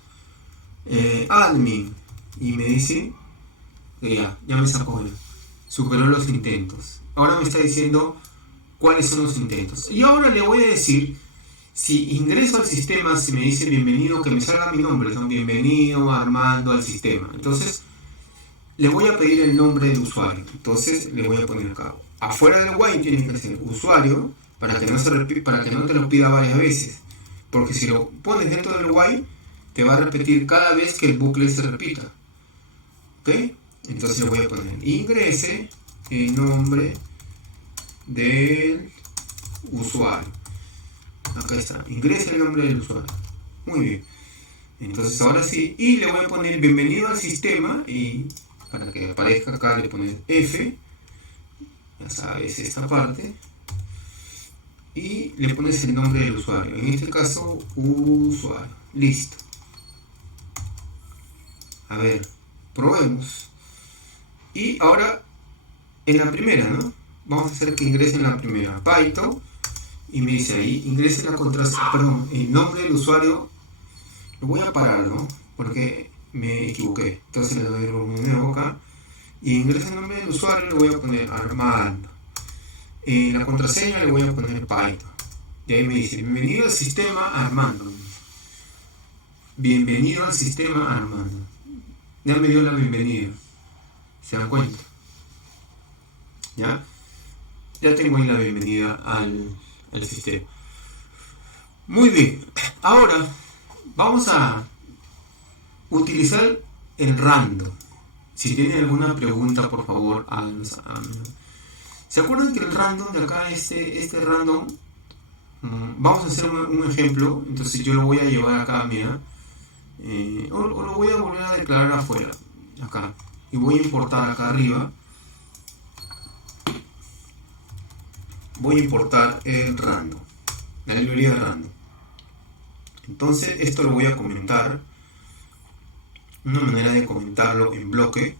2, admin, y me dice que ya me sacó, superó los intentos. Ahora me está diciendo cuáles son los intentos. Y ahora le voy a decir, si ingreso al sistema, si me dice bienvenido, que me salga mi nombre, son bienvenido Armando al sistema. Entonces, le voy a pedir el nombre del usuario. Entonces, le voy a poner acá. Afuera del while tiene que ser usuario, para que no te lo pida varias veces. Porque si lo pones dentro del while, te va a repetir cada vez que el bucle se repita. ¿Ok? Entonces le voy a poner ingrese el nombre del usuario. Acá está, ingrese el nombre del usuario. Muy bien. Entonces ahora sí, y le voy a poner bienvenido al sistema, y para que aparezca acá le pones F, ya sabes esta parte, y le pones el nombre del usuario, en este caso usuario. Listo. A ver, probemos. Y ahora en la primera, ¿no? Vamos a hacer que ingrese en la primera, Python, y me dice ahí, ingrese la contraseña, perdón, el nombre del usuario. Lo voy a parar, ¿no? Porque me equivoqué. Entonces le doy un nuevo acá, y ingrese el nombre del usuario, le voy a poner Armando. En la contraseña le voy a poner Python. Y ahí me dice, bienvenido al sistema Armando. Bienvenido al sistema Armando. Ya me dio la bienvenida. ¿Se dan cuenta? ¿Ya? Ya tengo ahí la bienvenida al sistema. Muy bien. Ahora vamos a utilizar el random. Si tienen alguna pregunta, por favor, háganos. ¿Se acuerdan que el random de acá, este random, vamos a hacer un ejemplo? Entonces yo lo voy a llevar acá, mira, o lo voy a volver a declarar afuera, acá, y voy a importar acá arriba. Voy a importar el random, la librería de random. Entonces esto lo voy a comentar. Una manera de comentarlo en bloque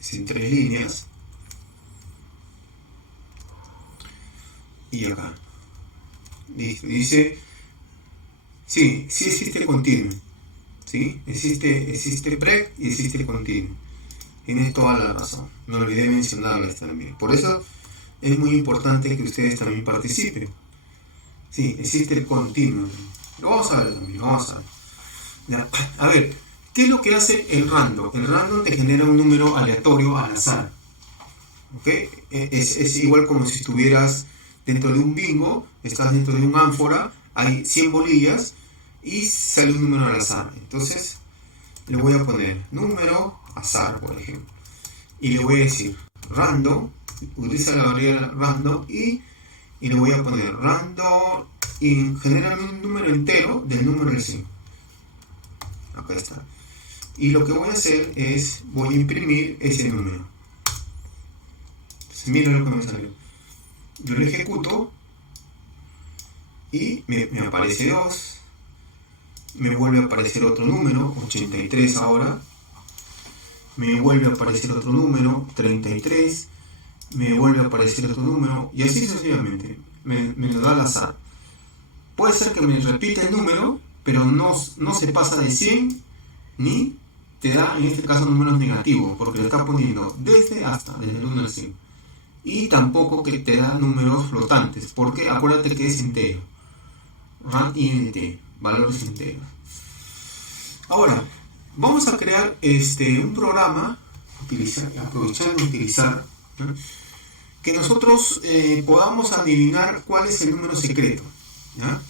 es en 3 líneas. Y acá dice sí existe continuo, ¿sí? Existe pre y existe continuo. Tienes toda la razón, no olvidé mencionarles también. Por eso es muy importante que ustedes también participen. Sí, existe el continuo. Lo vamos a ver también, lo vamos a ver. Ya. A ver, ¿qué es lo que hace el random? El random te genera un número aleatorio al azar. ¿Ok? Es igual como si estuvieras dentro de un bingo, estás dentro de un ánfora, hay 100 bolillas y sale un número al azar. Entonces, le voy a poner número azar, por ejemplo. Y le voy a decir random, utiliza la variable random y le voy a poner random y genera un número entero del número del 100. Acá está. Y lo que voy a hacer es, voy a imprimir ese número. Entonces, miren lo que me salió. Yo lo ejecuto y me aparece 2. Me vuelve a aparecer otro número, 83 ahora. Me vuelve a aparecer otro número, 33. Me vuelve a aparecer otro número y así sucesivamente. Me lo da al azar. Puede ser que me repita el número, pero no se pasa de 100 ni te da en este caso números negativos, porque le está poniendo desde el 1 al 100. Y tampoco que te da números flotantes, porque acuérdate que es entero. Rand int, valores enteros. Ahora, vamos a crear un programa, aprovechando de utilizar, ¿no? Que nosotros podamos adivinar cuál es el número secreto, ¿ya?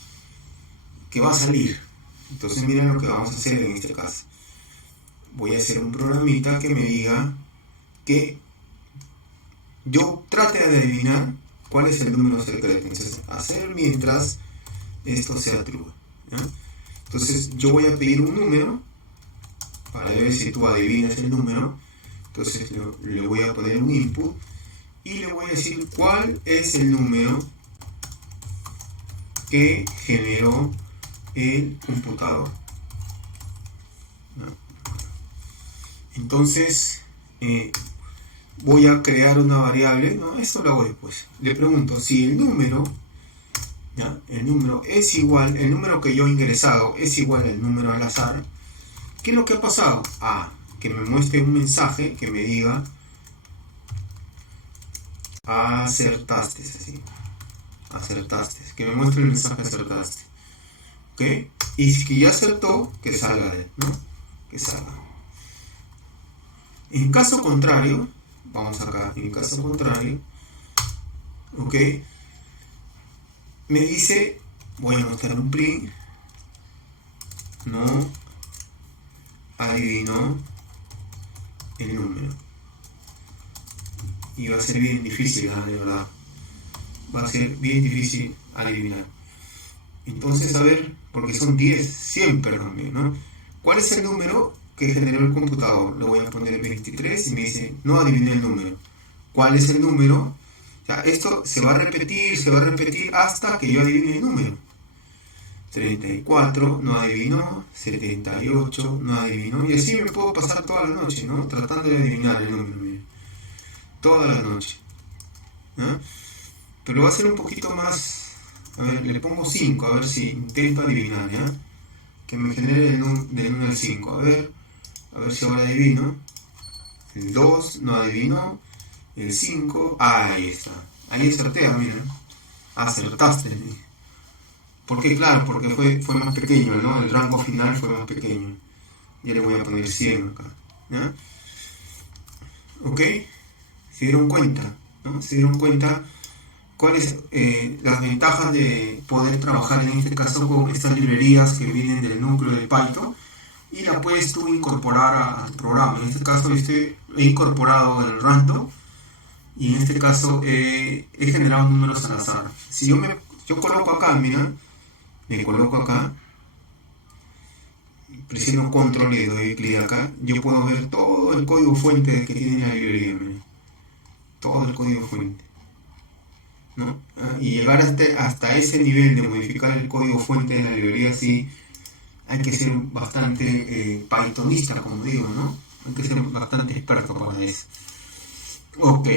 Que va a salir. Entonces miren lo que vamos a hacer en este caso. Voy a hacer un programita que me diga que yo trate de adivinar cuál es el número secreto. Entonces, hacer mientras esto sea true, ¿ya? Entonces yo voy a pedir un número para ver si tú adivinas el número. Entonces le voy a poner un input y le voy a decir cuál es el número que generó el computador, ¿no? Entonces voy a crear una variable, no, esto lo hago después. Le pregunto si el número, ¿ya? El número es igual, el número que yo he ingresado es igual al número al azar. ¿Qué es lo que ha pasado? Que me muestre un mensaje que me diga acertaste, así. Acertaste, que me muestre el mensaje acertaste. ¿Ok? Y si ya acertó, que salga de él, ¿no? Que salga. En caso contrario, vamos acá, en caso contrario, ¿ok? Me dice, voy a mostrar un print, no adivinó el número. Y va a ser bien difícil, de verdad. Va a ser bien difícil adivinar. Entonces, a ver, porque son 100, perdón, ¿no? ¿Cuál es el número que generó el computador? Le voy a poner 23 y me dice, no adiviné el número. ¿Cuál es el número? O sea, esto se va a repetir hasta que yo adivine el número. 34, no adivinó. 78, no adivinó. Y así me puedo pasar toda la noche, ¿no? Tratando de adivinar el número. Mira. Toda la noche, ¿no? Pero va a ser un poquito más. A ver, le pongo 5, a ver si intento adivinar, ¿ya? Que me genere del 1 al 5. A ver si ahora adivino. El 2 no adivinó. El 5, ahí está. Ahí acerté, mira. Acertaste. Porque claro, porque fue más pequeño, ¿no? El rango final fue más pequeño. Ya le voy a poner 100 acá, ¿ya? ¿Ok? ¿Se dieron cuenta? ¿No? ¿Se dieron cuenta cuáles las ventajas de poder trabajar en este caso con estas librerías que vienen del núcleo de Python y la puedes tú incorporar a tu programa. En este caso he incorporado el random y en este caso he generado números al azar. Si yo coloco acá, mira, me coloco acá, presiono control y doy clic acá, yo puedo ver todo el código fuente que tiene la librería, mira. Todo el código fuente, ¿no? Y llegar hasta ese nivel de modificar el código fuente de la librería, sí, hay que ser bastante pythonista, como digo, ¿no? Hay que ser bastante experto para eso. Ok.